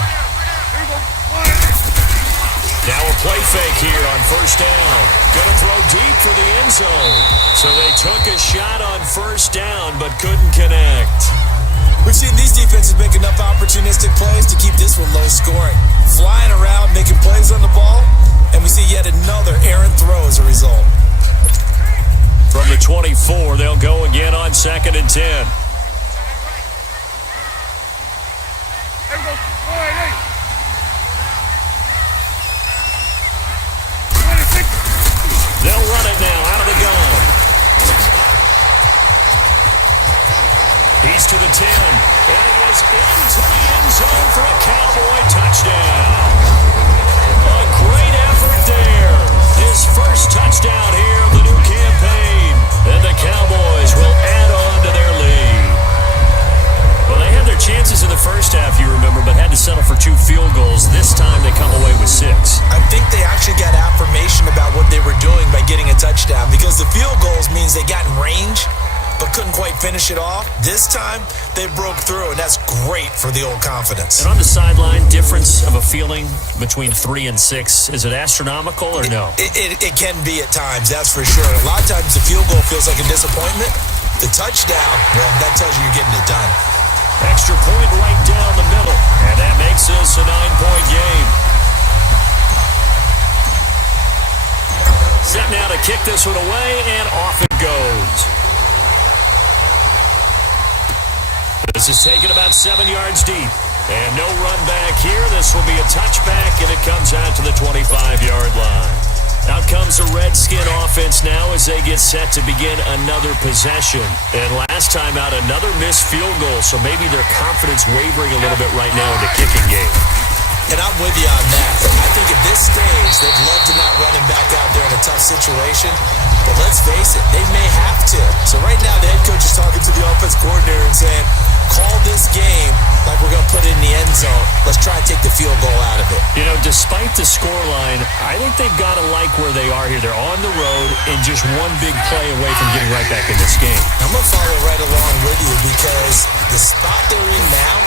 Now a play fake here on first down. Gonna throw deep for the end zone. So they took a shot on first down, but couldn't connect. We've seen these defenses make enough opportunistic plays to keep this one low scoring. Flying around, making plays on the ball, and we see yet another errant throw as a result. From the 24, they'll go again on 2nd and 10. They'll run it now out of the gun. He's to the 10, and he is into the end zone for a Cowboy touchdown. A great effort there. His first touchdown here of the new campaign, and the Cowboys will add on to their lead. Well, they had their chances in the first half, you remember, but had to settle for 2 field goals. This time they come away with 6. I think they actually got affirmation about what they were doing by getting a touchdown, because the field goals means they got in range but couldn't quite finish it off. This time, they broke through, and that's great for the old confidence. And on the sideline, difference of a feeling between 3 and 6, is it astronomical or no? It can be at times, that's for sure. A lot of times the field goal feels like a disappointment. The touchdown, well, that tells you you're getting it done. Extra point right down the middle, and that makes this a 9-point game. Set now to kick this one away, and off it goes. This is taken about 7 yards deep. And no run back here. This will be a touchback, and it comes out to the 25-yard line. Out comes the Redskin offense now as they get set to begin another possession. And last time out, another missed field goal, so maybe their confidence wavering a little bit right now in the kicking game. And I'm with you on that. I think at this stage, they'd love to not run him back out there in a tough situation. But let's face it, they may have to. So right now, the head coach is talking to the offense coordinator and saying, call this game like we're going to put it in the end zone. Let's try and take the field goal out of it. You know, despite the scoreline, I think they've got to like where they are here. They're on the road and just one big play away from getting right back in this game. I'm going to follow right along with you because the spot they're in now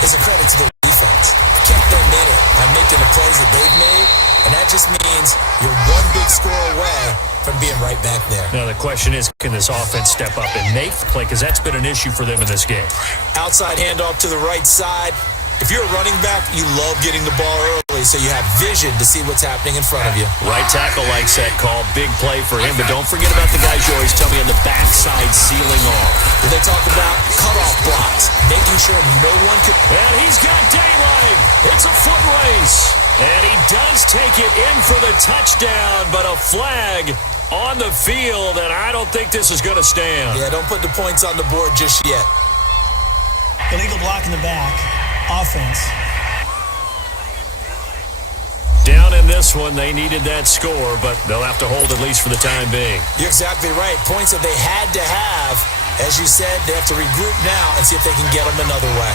is a credit to their defense. Kept them in it by making the plays that they've made, And that just means you're one big score away from being right back there. Now the question is, can this offense step up and make the play? Because that's been an issue for them in this game. Outside handoff to the right side. If you're a running back, you love getting the ball early so you have vision to see what's happening in front of you. Right tackle likes that call. Big play for him. But don't forget about the guys you always tell me on the backside sealing off. When they talk about cutoff blocks, making sure no one could... And he's got daylight. It's a foot race. And he does take it in for the touchdown, but a flag on the field, and I don't think this is going to stand. Yeah, don't put the points on the board just yet. Illegal block in the back. Offense. Down in this one, they needed that score, but they'll have to hold at least for the time being. You're exactly right. Points that they had to have. As you said, they have to regroup now and see if they can get them another way.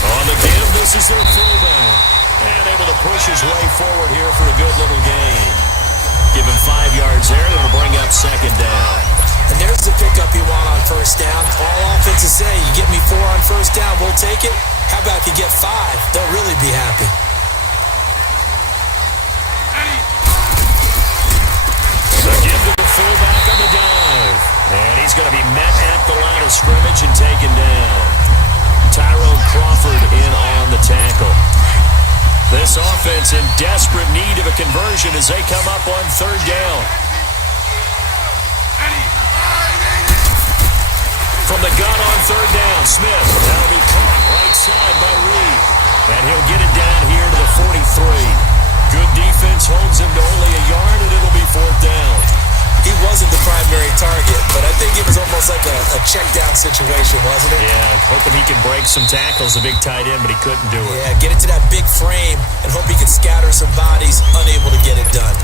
On the give, this is their fullback. And able to push his way forward here for a good little gain. Give him 5 yards there. That'll bring up second down. And there's the pickup you want on first down. All offenses say, you get me 4 on first down, we'll take it. How about if you get 5? They'll really be happy. So give to the fullback on the dive. And he's going to be met at the line of scrimmage and taken down. Tyrone Crawford in on the tackle. This offense in desperate need of a conversion as they come up on third down. From the gun on third down, Smith. That'll be caught right side by Reed. And he'll get it down here to the 43. Good defense holds him to only a yard, and it'll be fourth down. He wasn't the primary target, but I think it was almost like a check-down situation, wasn't it? Yeah, hoping he can break some tackles, a big tight end, but he couldn't do it. Yeah, get it to that big frame and hope he can scatter some bodies, unable to get it done.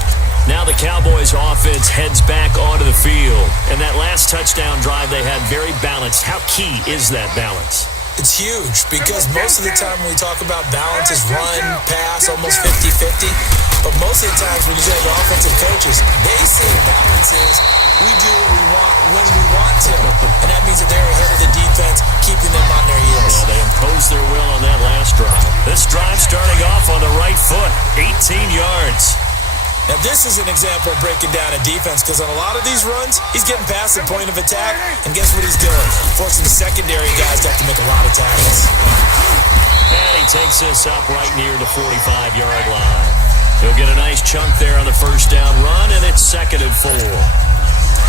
Now the Cowboys offense heads back onto the field. And that last touchdown drive they had very balanced. How key is that balance? It's huge because most of the time when we talk about balance is run, pass, almost 50-50. But most of the times when you say the offensive coaches, they say balance is we do what we want when we want to. And that means that they're ahead of the defense, keeping them on their heels. Yeah, they imposed their will on that last drive. This drive starting off on the right foot, 18 yards. Now, this is an example of breaking down a defense because on a lot of these runs, he's getting past the point of attack, and guess what he's doing? Forcing the secondary guys to have to make a lot of tackles. And he takes this up right near the 45-yard line. He'll get a nice chunk there on the first down run, and it's 2nd and 4.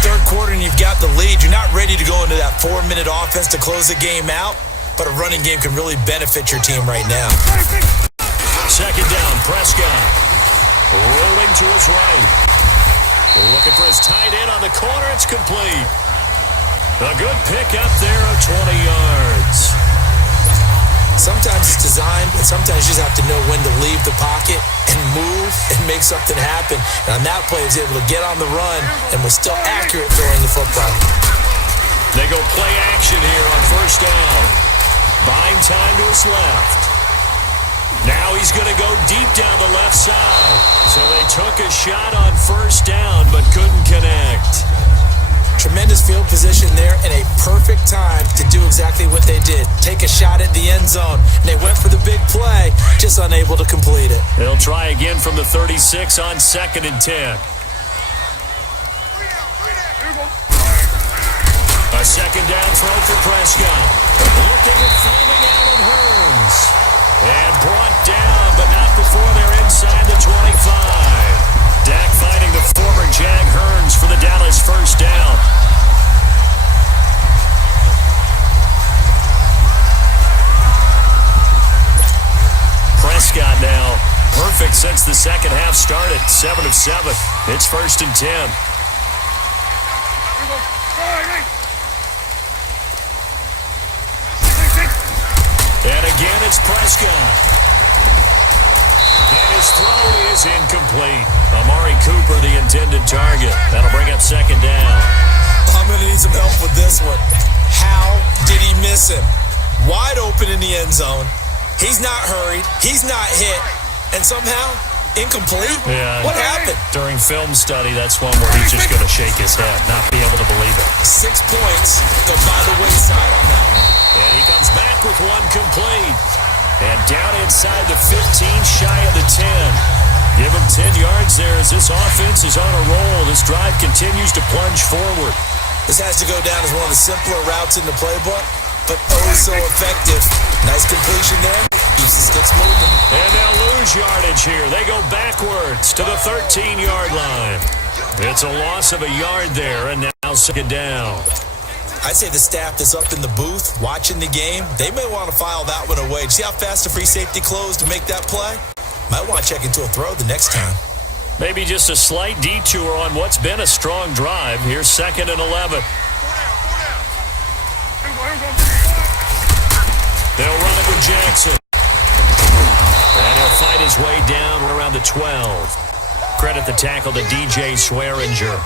Third quarter, and you've got the lead. You're not ready to go into that 4-minute offense to close the game out, but a running game can really benefit your team right now. Second down, Prescott. Rolling to his right. Looking for his tight end on the corner. It's complete. A good pick up there of 20 yards. Sometimes it's designed, but sometimes you just have to know when to leave the pocket and move and make something happen. And on that play, he was able to get on the run and was still accurate throwing the football. They go play action here on first down. Buying time to his left. Now he's going to go deep down the left side. So they took a shot on first down, but couldn't connect. Tremendous field position there and a perfect time to do exactly what they did. Take a shot at the end zone. And they went for the big play, just unable to complete it. They'll try again from the 36 on 2nd and 10. A second down throw for Prescott. Looking at flaming Allen Hurns. And brought down, but not before they're inside the 25. Dak finding the former Jag Hurns for the Dallas first down. Prescott now perfect since the second half started. 7 of 7. It's 1st and 10. And again, it's Prescott. And his throw is incomplete. Amari Cooper, the intended target. That'll bring up second down. I'm going to need some help with this one. How did he miss him? Wide open in the end zone. He's not hurried. He's not hit. And somehow, incomplete? Yeah. What happened? During film study, that's one where he's just going to shake his head, not be able to believe it. 6 points go by the wayside on that one. And he comes back with one complete. And down inside the 15, shy of the 10. Give him 10 yards there as this offense is on a roll. This drive continues to plunge forward. This has to go down as one of the simpler routes in the playbook, but oh so effective. Nice completion there. Keeps the sticks moving. And they'll lose yardage here. They go backwards to the 13-yard line. It's a loss of a yard there, and now second down. I'd say the staff that's up in the booth watching the game, they may want to file that one away. See how fast the free safety closed to make that play? Might want to check into a throw the next time. Maybe just a slight detour on what's been a strong drive. Here's 2nd and 11. They'll run it with Jackson. And he'll fight his way down around the 12. Credit the tackle to DJ Swearinger.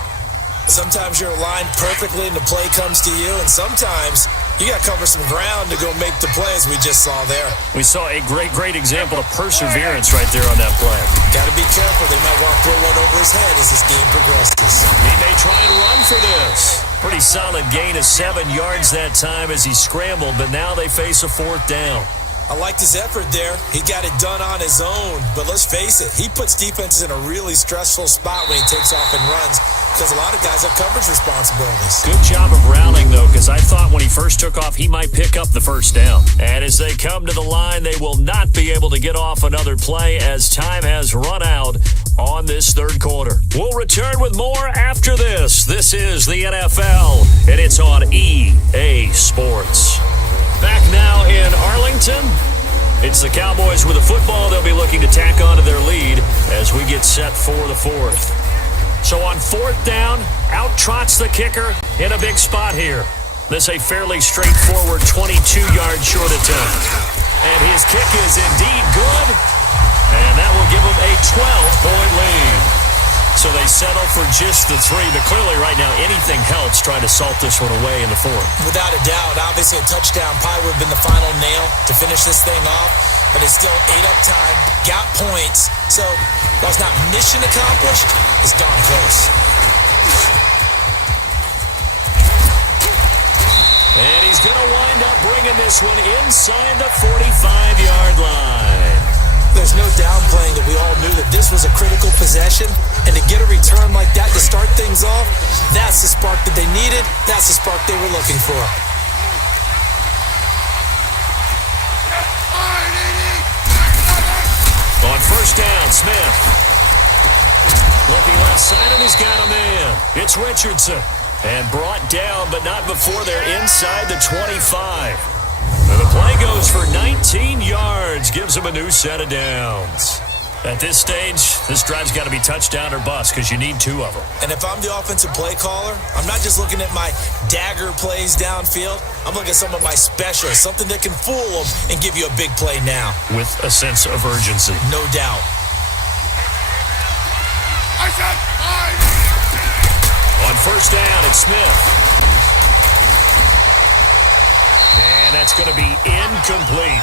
Sometimes you're aligned perfectly and the play comes to you, and sometimes you got to cover some ground to go make the play, as we just saw there. We saw a great example of perseverance right there on that play. Got to be careful. They might want to throw one over his head as this game progresses. He may try and run for this. Pretty solid gain of 7 yards that time as he scrambled, but now they face a 4th down. I liked his effort there. He got it done on his own. But let's face it, he puts defenses in a really stressful spot when he takes off and runs because a lot of guys have coverage responsibilities. Good job of rallying, though, because I thought when he first took off, he might pick up the first down. And as they come to the line, they will not be able to get off another play as time has run out on this third quarter. We'll return with more after this. This is the NFL, and it's on EA Sports. Back now in Arlington, it's the Cowboys with the football. They'll be looking to tack on to their lead as we get set for the 4th. So on 4th down, out trots the kicker in a big spot here. This a fairly straightforward 22-yard short attempt. And his kick is indeed good, and that will give him a 12-point lead. So they settle for just the 3, but clearly right now anything helps trying to salt this one away in the 4th. Without a doubt, obviously a touchdown probably would have been the final nail to finish this thing off, but it's still ate up time, got points, so while it's not mission accomplished, it's darn close. And he's going to wind up bringing this one inside the 45-yard line. There's no downplaying that we all knew that this was a critical possession, and to get a return like that to start things off, that's the spark that they needed, that's the spark they were looking for. On 1st down, Smith. Looking left side, and he's got a man. It's Richardson. And brought down, but not before they're inside the 25. And the play goes for 19 yards, gives him a new set of downs. At this stage, this drive's got to be touchdown or bust because you need 2 of them. And if I'm the offensive play caller, I'm not just looking at my dagger plays downfield. I'm looking at some of my specials, something that can fool them and give you a big play now. With a sense of urgency. No doubt. On 1st down, it's Smith. And that's going to be incomplete.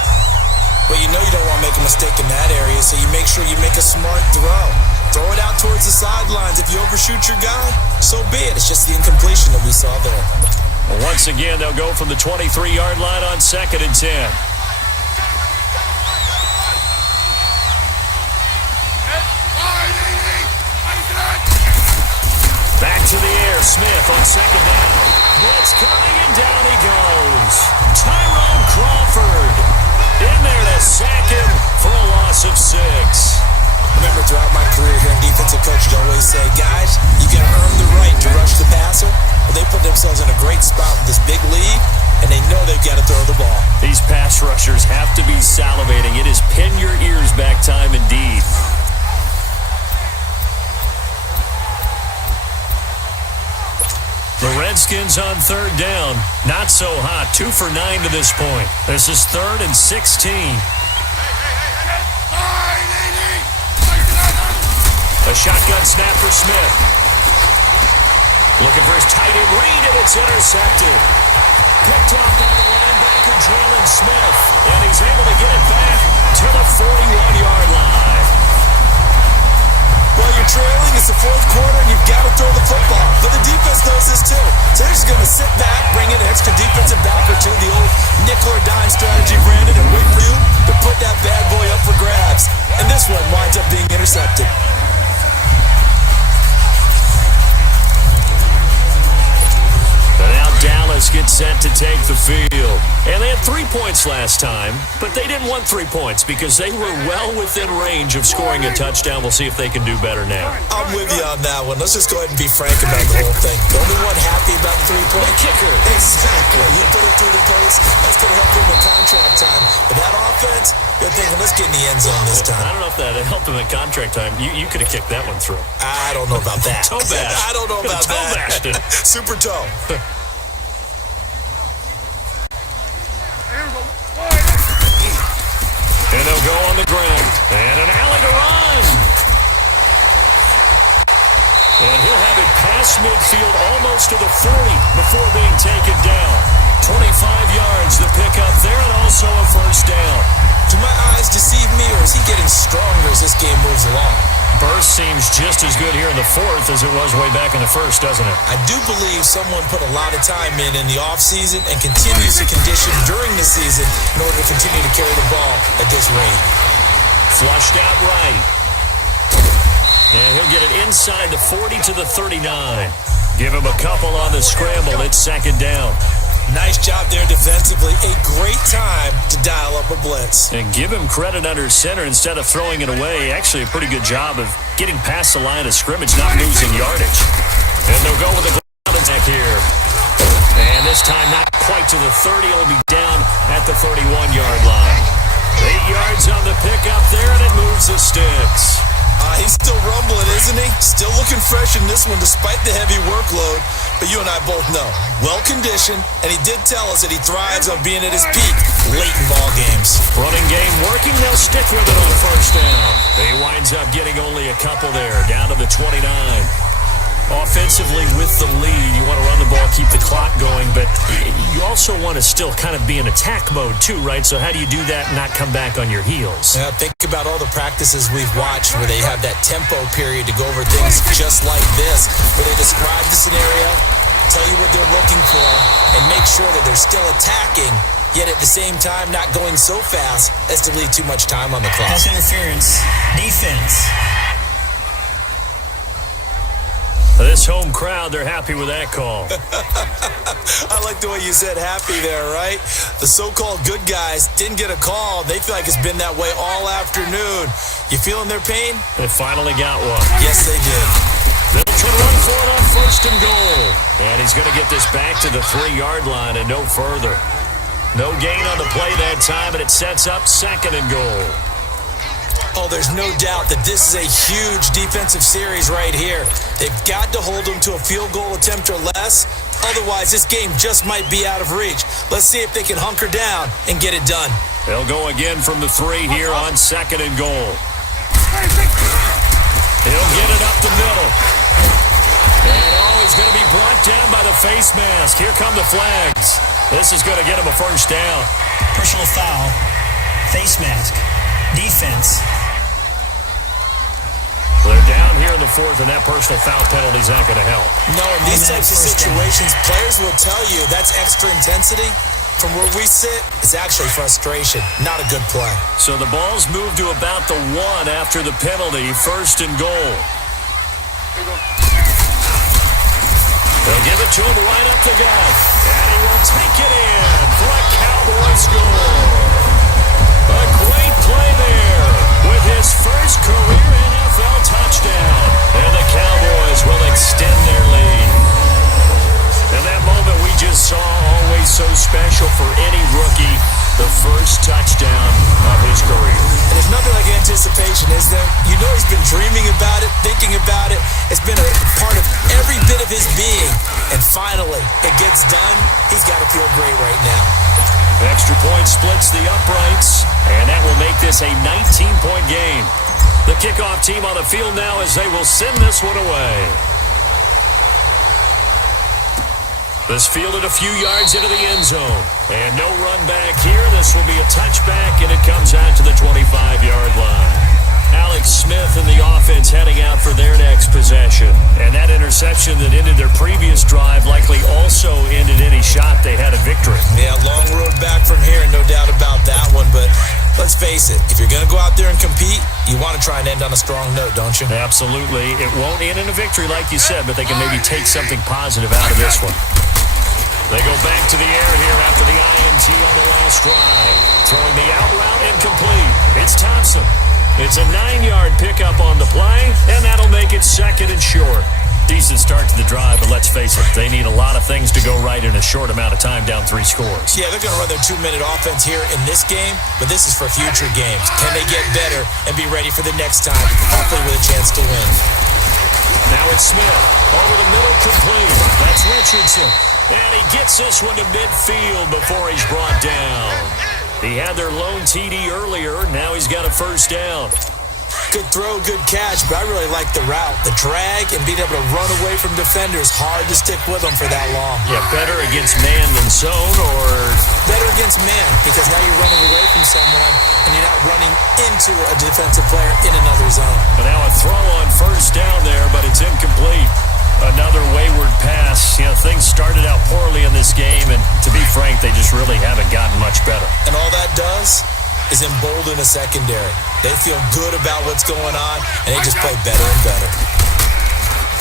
Well, you know you don't want to make a mistake in that area, so you make sure you make a smart throw. Throw it out towards the sidelines. If you overshoot your guy, so be it. It's just the incompletion that we saw there. Well, once again, they'll go from the 23-yard line on 2nd and 10. Back to the air, Smith on 2nd down. Blitz coming, and down he goes. Tyrone Crawford in there to sack him for a loss of 6. Remember, throughout my career here, defensive coach would always say, guys, you got to earn the right to rush the passer. Well, they put themselves in a great spot with this big lead, and they know they've got to throw the ball. These pass rushers have to be salivating. It is pin your ears back time indeed. The Redskins on 3rd down. Not so hot. 2 for 9 to this point. This is 3rd and 16. A shotgun snap for Smith. Looking for his tight end read, and it's intercepted. Picked up by the linebacker, Jalen Smith. And he's able to get it back to the 41-yard line. Well, you're trailing. It's the 4th quarter, and you've got to throw the football. But the defense knows this, too. So they're just going to sit back, bring in an extra defensive back or two, the old nickel or dime strategy, Brandon, and wait for you to put that bad boy up for grabs. And this one winds up being intercepted. And now Dallas gets set to take the field. And they had 3 points last time, but they didn't want 3 points because they were well within range of scoring a touchdown. We'll see if they can do better now. I'm with you on that one. Let's just go ahead and be frank about the whole thing. The only one happy about the 3-point kicker. Exactly. He put it through the post. That's going to help him in contract time. But that offense, you're thinking, let's get in the end zone this time. I don't know if that helped him at contract time. You could have kicked that one through. I don't know about that. Toe bash. I don't know about toe bashed it. Super toe. And they'll go on the ground. And an alley to run. And he'll have it past midfield almost to the 40 before being taken down. 25 yards the pickup there and also a first down. Do my eyes deceive me, or is he getting stronger as this game moves along? Burst seems just as good here in the fourth as it was way back in the first, doesn't it? I do believe someone put a lot of time in the offseason and continues to condition during the season in order to continue to carry the ball at this rate. Flushed out right. And he'll get it inside the 40 to the 39. Give him a couple on the scramble. It's second down. Nice job there defensively. A great time to dial up a blitz. And give him credit under center instead of throwing it away. Actually, a pretty good job of getting past the line of scrimmage, not losing yardage. And they'll go with a ground attack here. And this time not quite to the 30. It'll be down at the 31-yard line. 8 yards on the pickup there, and it moves the sticks. He's still rumbling, isn't he? Still looking fresh in this one despite the heavy workload. But you and I both know, well-conditioned, and he did tell us that he thrives on being at his peak late in ball games. Running game working, they'll stick with it on first down. He winds up getting only a couple there, down to the 29. Offensively with the lead, you want to run the ball, keep the clock going, but you also want to still kind of be in attack mode too, right? So how do you do that and not come back on your heels? Yeah, think about all the practices we've watched where they have that tempo period to go over things just like this, where they describe the scenario, tell you what they're looking for, and make sure that they're still attacking, yet at the same time not going so fast as to leave too much time on the clock. Pass interference. Defense. This home crowd, they're happy with that call. I like the way you said happy there, right? The so-called good guys didn't get a call. They feel like it's been that way all afternoon. You feeling their pain? They finally got one. Yes, they did. They'll try to run for it on first and goal. And he's going to get this back to the 3-yard line and no further. No gain on the play that time, and it sets up second and goal. Oh, there's no doubt that this is a huge defensive series right here. They've got to hold them to a field goal attempt or less. Otherwise, this game just might be out of reach. Let's see if they can hunker down and get it done. They'll go again from the 3 here on second and goal. He'll get it up the middle. And he's going to be brought down by the face mask. Here come the flags. This is going to get him a first down. Personal foul. Face mask. Defense. They're down here in the fourth, and that personal foul penalty is not going to help. No, in these types of situations, players will tell you that's extra intensity. From where we sit, it's actually frustration. Not a good play. So the ball's moved to about the 1 after the penalty. First and goal. They'll give it to him right up the gut. And he will take it in for a Cowboys score. A great play there with his first career NFL touchdown. And the Cowboys will extend their lead. And that moment we just saw, always so special for any rookie, the first touchdown of his career. And there's nothing like anticipation, is there? You know he's been dreaming about it, thinking about it. It's been a part of every bit of his being. And finally, it gets done. He's got to feel great right now. Extra point splits the uprights, and that will make this a 19-point game. The kickoff team on the field now as they will send this one away. This fielded a few yards into the end zone. And no run back here. This will be a touchback, and it comes out to the 25-yard line. Alex Smith and the offense heading out for their next possession. And that interception that ended their previous drive likely also ended shot they had a victory. Yeah, long road back from here, no doubt about that one. But let's face it, if you're going to go out there and compete, you want to try and end on a strong note, don't you? Absolutely. It won't end in a victory like you said, but they can maybe take something positive out of this one. They go back to the air here after the INT on the last drive. Throwing the out route incomplete. It's Thompson. It's a 9-yard pickup on the play, and that'll make it 2nd and short. Decent start to the drive, but let's face it, they need a lot of things to go right in a short amount of time, down 3 scores. Yeah, they're going to run their 2-minute offense here in this game, but this is for future games. Can they get better and be ready for the next time, hopefully with a chance to win? Now it's Smith. Over the middle, complete. That's Richardson. And he gets this one to midfield before he's brought down. He had their lone TD earlier. Now he's got a first down. Good throw, good catch, but I really like the route. The drag and being able to run away from defenders, hard to stick with them for that long. Yeah, better against man than zone, or better against man, because now you're running away from someone and you're not running into a defensive player in another zone. But now a throw on first down there, but it's incomplete. Another wayward pass. You know, things started out poorly in this game, and to be frank, they just really haven't gotten much better. And all that does is embolden a secondary. They feel good about what's going on, and they just play better and better.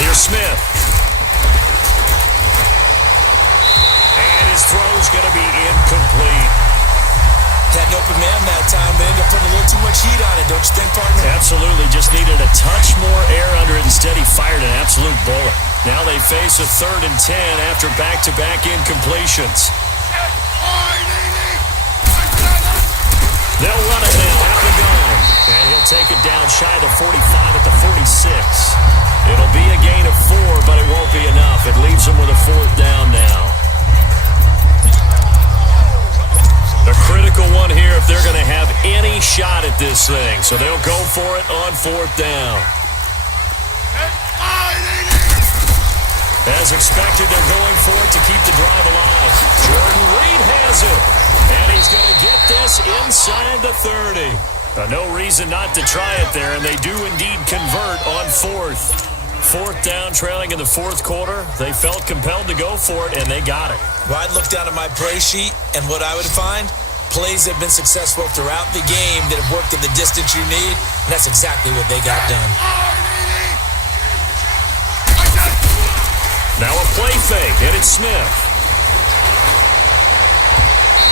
Here's Smith. And his throw's going to be incomplete. Had an open man that time, but ended up putting a little too much heat on it, don't you think, partner? Absolutely. Just needed a touch more air under it. Instead, he fired an absolute bullet. Now they face a 3rd and 10 after back-to-back incompletions. They'll run it now at the gun. And he'll take it down shy of the 45 at the 46. It'll be a gain of 4, but it won't be enough. It leaves them with a 4th down now. A critical one here if they're going to have any shot at this thing. So they'll go for it on 4th down. As expected, they're going for it to keep the drive alive. Jordan Reed has it. And he's going to get this inside the 30. No reason not to try it there, and they do indeed convert on 4th. 4th down, trailing in the 4th quarter. They felt compelled to go for it, and they got it. Well, I'd look down at my play sheet, and what I would find, plays that have been successful throughout the game that have worked at the distance you need, and that's exactly what they got done. Now a play fake, and it's Smith.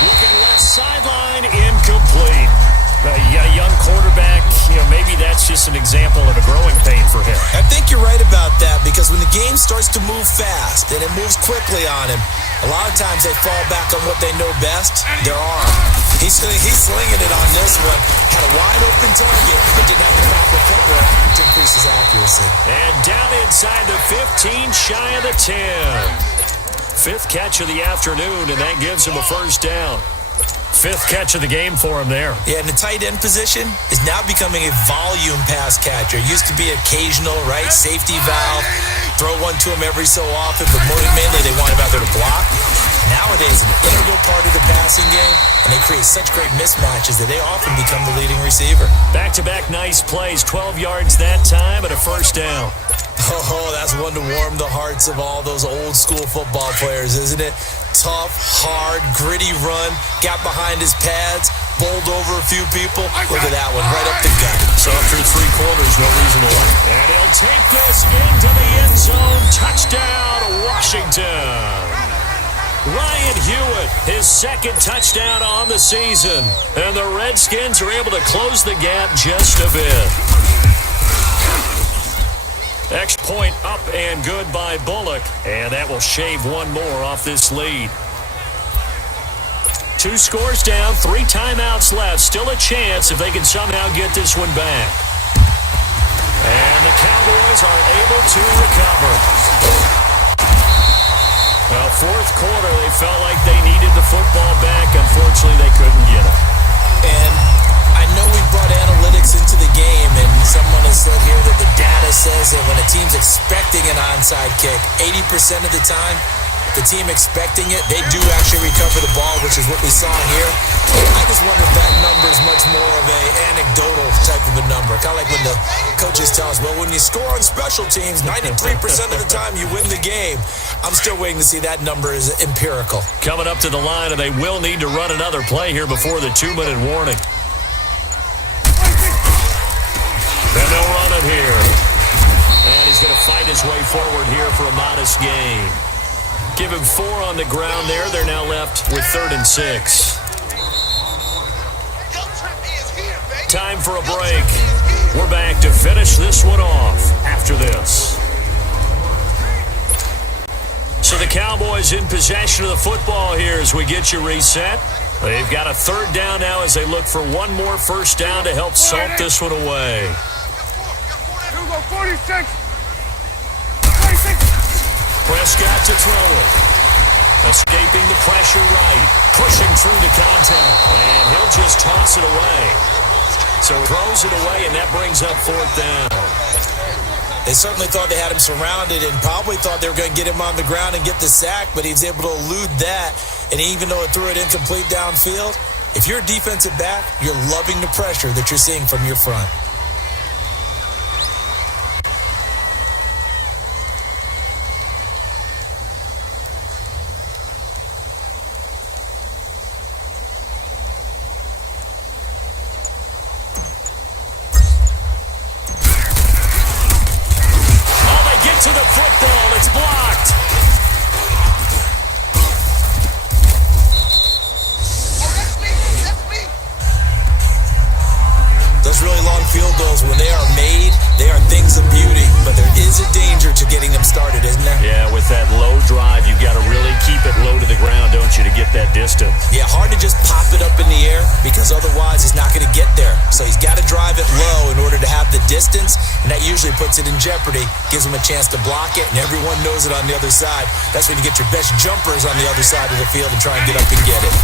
Looking left sideline, incomplete. A young quarterback, maybe that's just an example of a growing pain for him. I think you're right about that, because when the game starts to move fast and it moves quickly on him, a lot of times they fall back on what they know best, their arm. He's slinging it on this one. Had a wide open target, but didn't have the proper footwork to increase his accuracy. And down inside the 15, shy of the 10. 5th catch of the afternoon, and that gives him a first down. 5th catch of the game for him there. Yeah, and the tight end position is now becoming a volume pass catcher. Used to be occasional, right? Safety valve. Throw one to him every so often, but mainly they want him out there to block. Nowadays, an integral part of the passing game, and they create such great mismatches that they often become the leading receiver. Back-to-back nice plays, 12 yards that time and a first down. Oh, that's one to warm the hearts of all those old-school football players, isn't it? Tough, hard, gritty run, got behind his pads, bowled over a few people. Look at that one, right up the gut. So after 3 quarters, no reason to wait. And he'll take this into the end zone. Touchdown, Washington. Ryan Hewitt, his 2nd touchdown on the season. And the Redskins are able to close the gap just a bit. Next point up and good by Bullock. And that will shave one more off this lead. 2 scores down, 3 timeouts left. Still a chance if they can somehow get this one back. And the Cowboys are able to recover. Well, 4th quarter, they felt like they needed the football back. Unfortunately, they couldn't get it. And I know we brought analytics into the game, and someone has said here that the data says that when a team's expecting an onside kick, 80% of the time, the team expecting it, they do actually recover the ball, which is what we saw here. I just wonder if that number is much more of a anecdotal type of a number. Kind of like when the coaches tell us, well, when you score on special teams, 93% of the time you win the game. I'm still waiting to see that number is empirical. Coming up to the line, and they will need to run another play here before the 2-minute warning. And they'll run it here. And he's going to fight his way forward here for a modest gain. Give him 4 on the ground there. They're now left with 3rd and 6. Time for a break. We're back to finish this one off after this. So the Cowboys in possession of the football here as we get you reset. They've got a 3rd down now as they look for one more first down to help salt this one away. 46. Prescott to throw it. Escaping the pressure right. Pushing through the contact. And he'll just toss it away. So he throws it away, and that brings up 4th down. They certainly thought they had him surrounded and probably thought they were going to get him on the ground and get the sack, but he was able to elude that. And even though it threw it incomplete downfield, if you're a defensive back, you're loving the pressure that you're seeing from your front. To the football, it's blocked. Those really long field goals, when they are made, they are things of beauty. But there is a danger to getting them started, isn't there? Yeah, with that low drive, you've got to really keep it low to the ground, don't you, to get that distance? Yeah, hard to just pop it up in the air because otherwise he's not going to get there. So he's got to drive it low in order to have the distance, and that usually puts it in jeopardy, gives him a chance to block it, and everyone knows it on the other side. That's when you get your best jumpers on the other side of the field and try and get up and get it.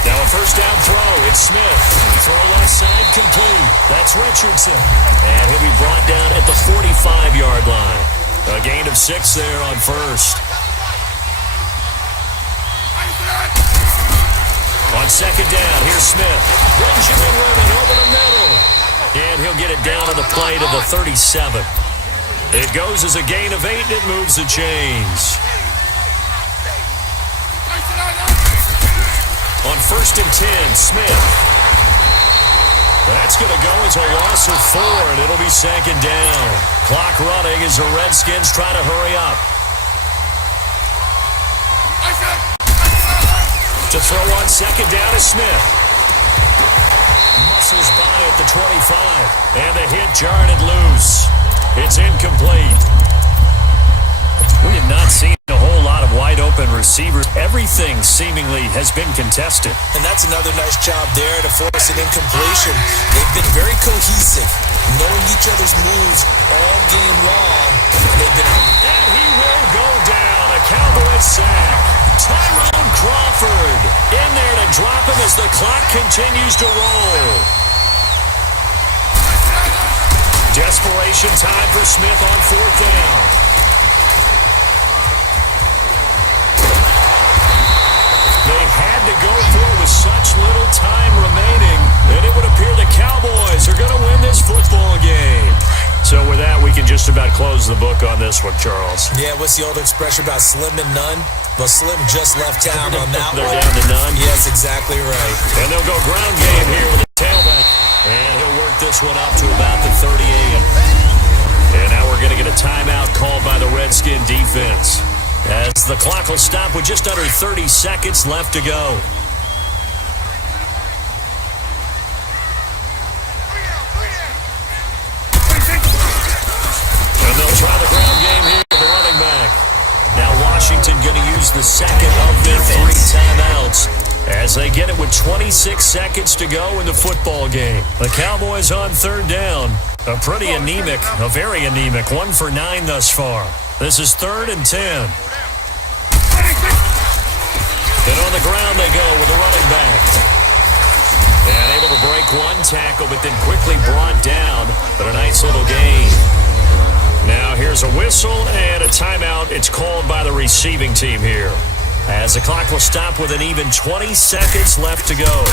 Now a first down throw. It's Smith. Throw left side complete. That's Richardson. And he'll be brought down at the 45-yard line. A gain of 6 there on first. On second down, here's Smith. Benjamin running over the middle. And he'll get it down to the play to the 37. It goes as a gain of 8, and it moves the chains. On first and 10, Smith. That's going to go as a loss of 4, and it'll be second down. Clock running as the Redskins try to hurry up. To throw on second down is Smith. Muscles by at the 25, and the hit jarred it loose. It's incomplete. We have not seen a whole lot of wide-open receivers. Everything seemingly has been contested. And that's another nice job there to force an incompletion. They've been very cohesive, knowing each other's moves all game long. They've been... And he will go down. A Cowboys sack. Tyrone Crawford in there to drop him as the clock continues to roll. Desperation time for Smith on 4th down. They had to go for it with such little time remaining, and it would appear the Cowboys are going to win this football game. So with that, we can just about close the book on this one, Charles. Yeah, what's the old expression about slim and none? Well, Slim just left town on that They're one. down to none? Yes, exactly right. And they'll go ground game here with a tailback. And he'll work this one up to about the 38. And now we're going to get a timeout called by the Redskin defense, as the clock will stop with just under 30 seconds left to go. And they'll try the ground game here with the running back. Now Washington going to use the second of their 3 timeouts as they get it with 26 seconds to go in the football game. The Cowboys on 3rd down. A very anemic 1 for 9 thus far. This is 3rd and 10. And on the ground they go with the running back. And able to break one tackle, but then quickly brought down. But a nice little gain. Now here's a whistle and a timeout. It's called by the receiving team here, as the clock will stop with an even 20 seconds left to go.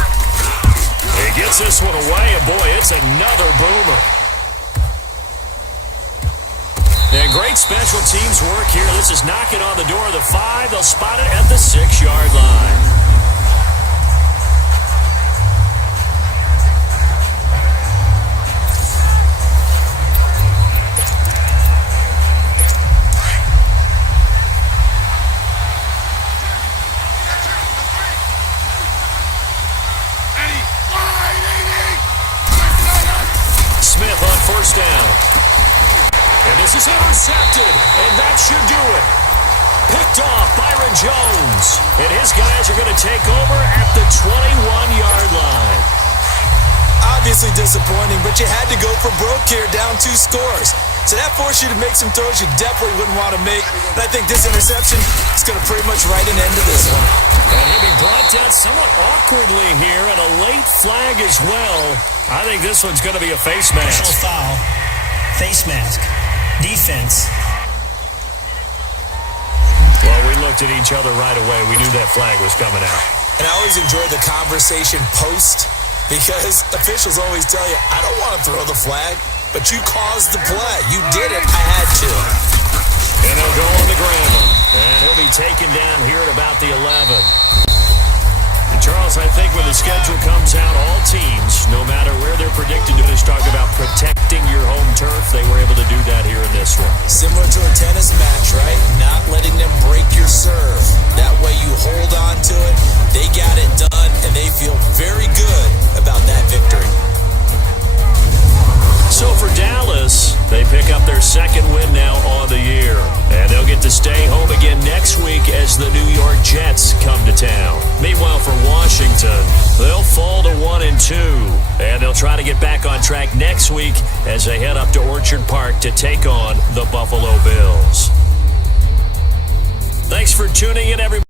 He gets this one away, and boy, it's another boomer. And great special teams work here. This is knocking on the door of the 5. They'll spot it at the 6-yard line. Smith on first down. And this is intercepted, and that should do it. Picked off Byron Jones. And his guys are going to take over at the 21-yard line. Obviously disappointing, but you had to go for broke here, down 2 scores. So that forced you to make some throws you definitely wouldn't want to make. And I think this interception is going to pretty much write an end to this one. And he'll be brought down somewhat awkwardly here, and a late flag as well. I think this one's going to be a face mask. Personal foul. Face mask. Defense. Well, we looked at each other right away. We knew that flag was coming out. And I always enjoy the conversation post, because officials always tell you, I don't want to throw the flag, but you caused the play. You did it. I had to. And he'll go on the ground. And he'll be taken down here at about the 11. And Charles, I think when the schedule comes out, all teams, no matter where they're predicted to finish, talk about protecting your home turf. They were able to do that here in this one. Similar to a tennis match, right? Not letting them break your serve. That way you hold on to it. They got it done, and they feel very good about that victory. So for Dallas, they pick up their second win now on the year. And they'll get to stay home again next week as the New York Jets come to town. Meanwhile, for Washington, they'll fall to 1-2. And they'll try to get back on track next week as they head up to Orchard Park to take on the Buffalo Bills. Thanks for tuning in, everybody.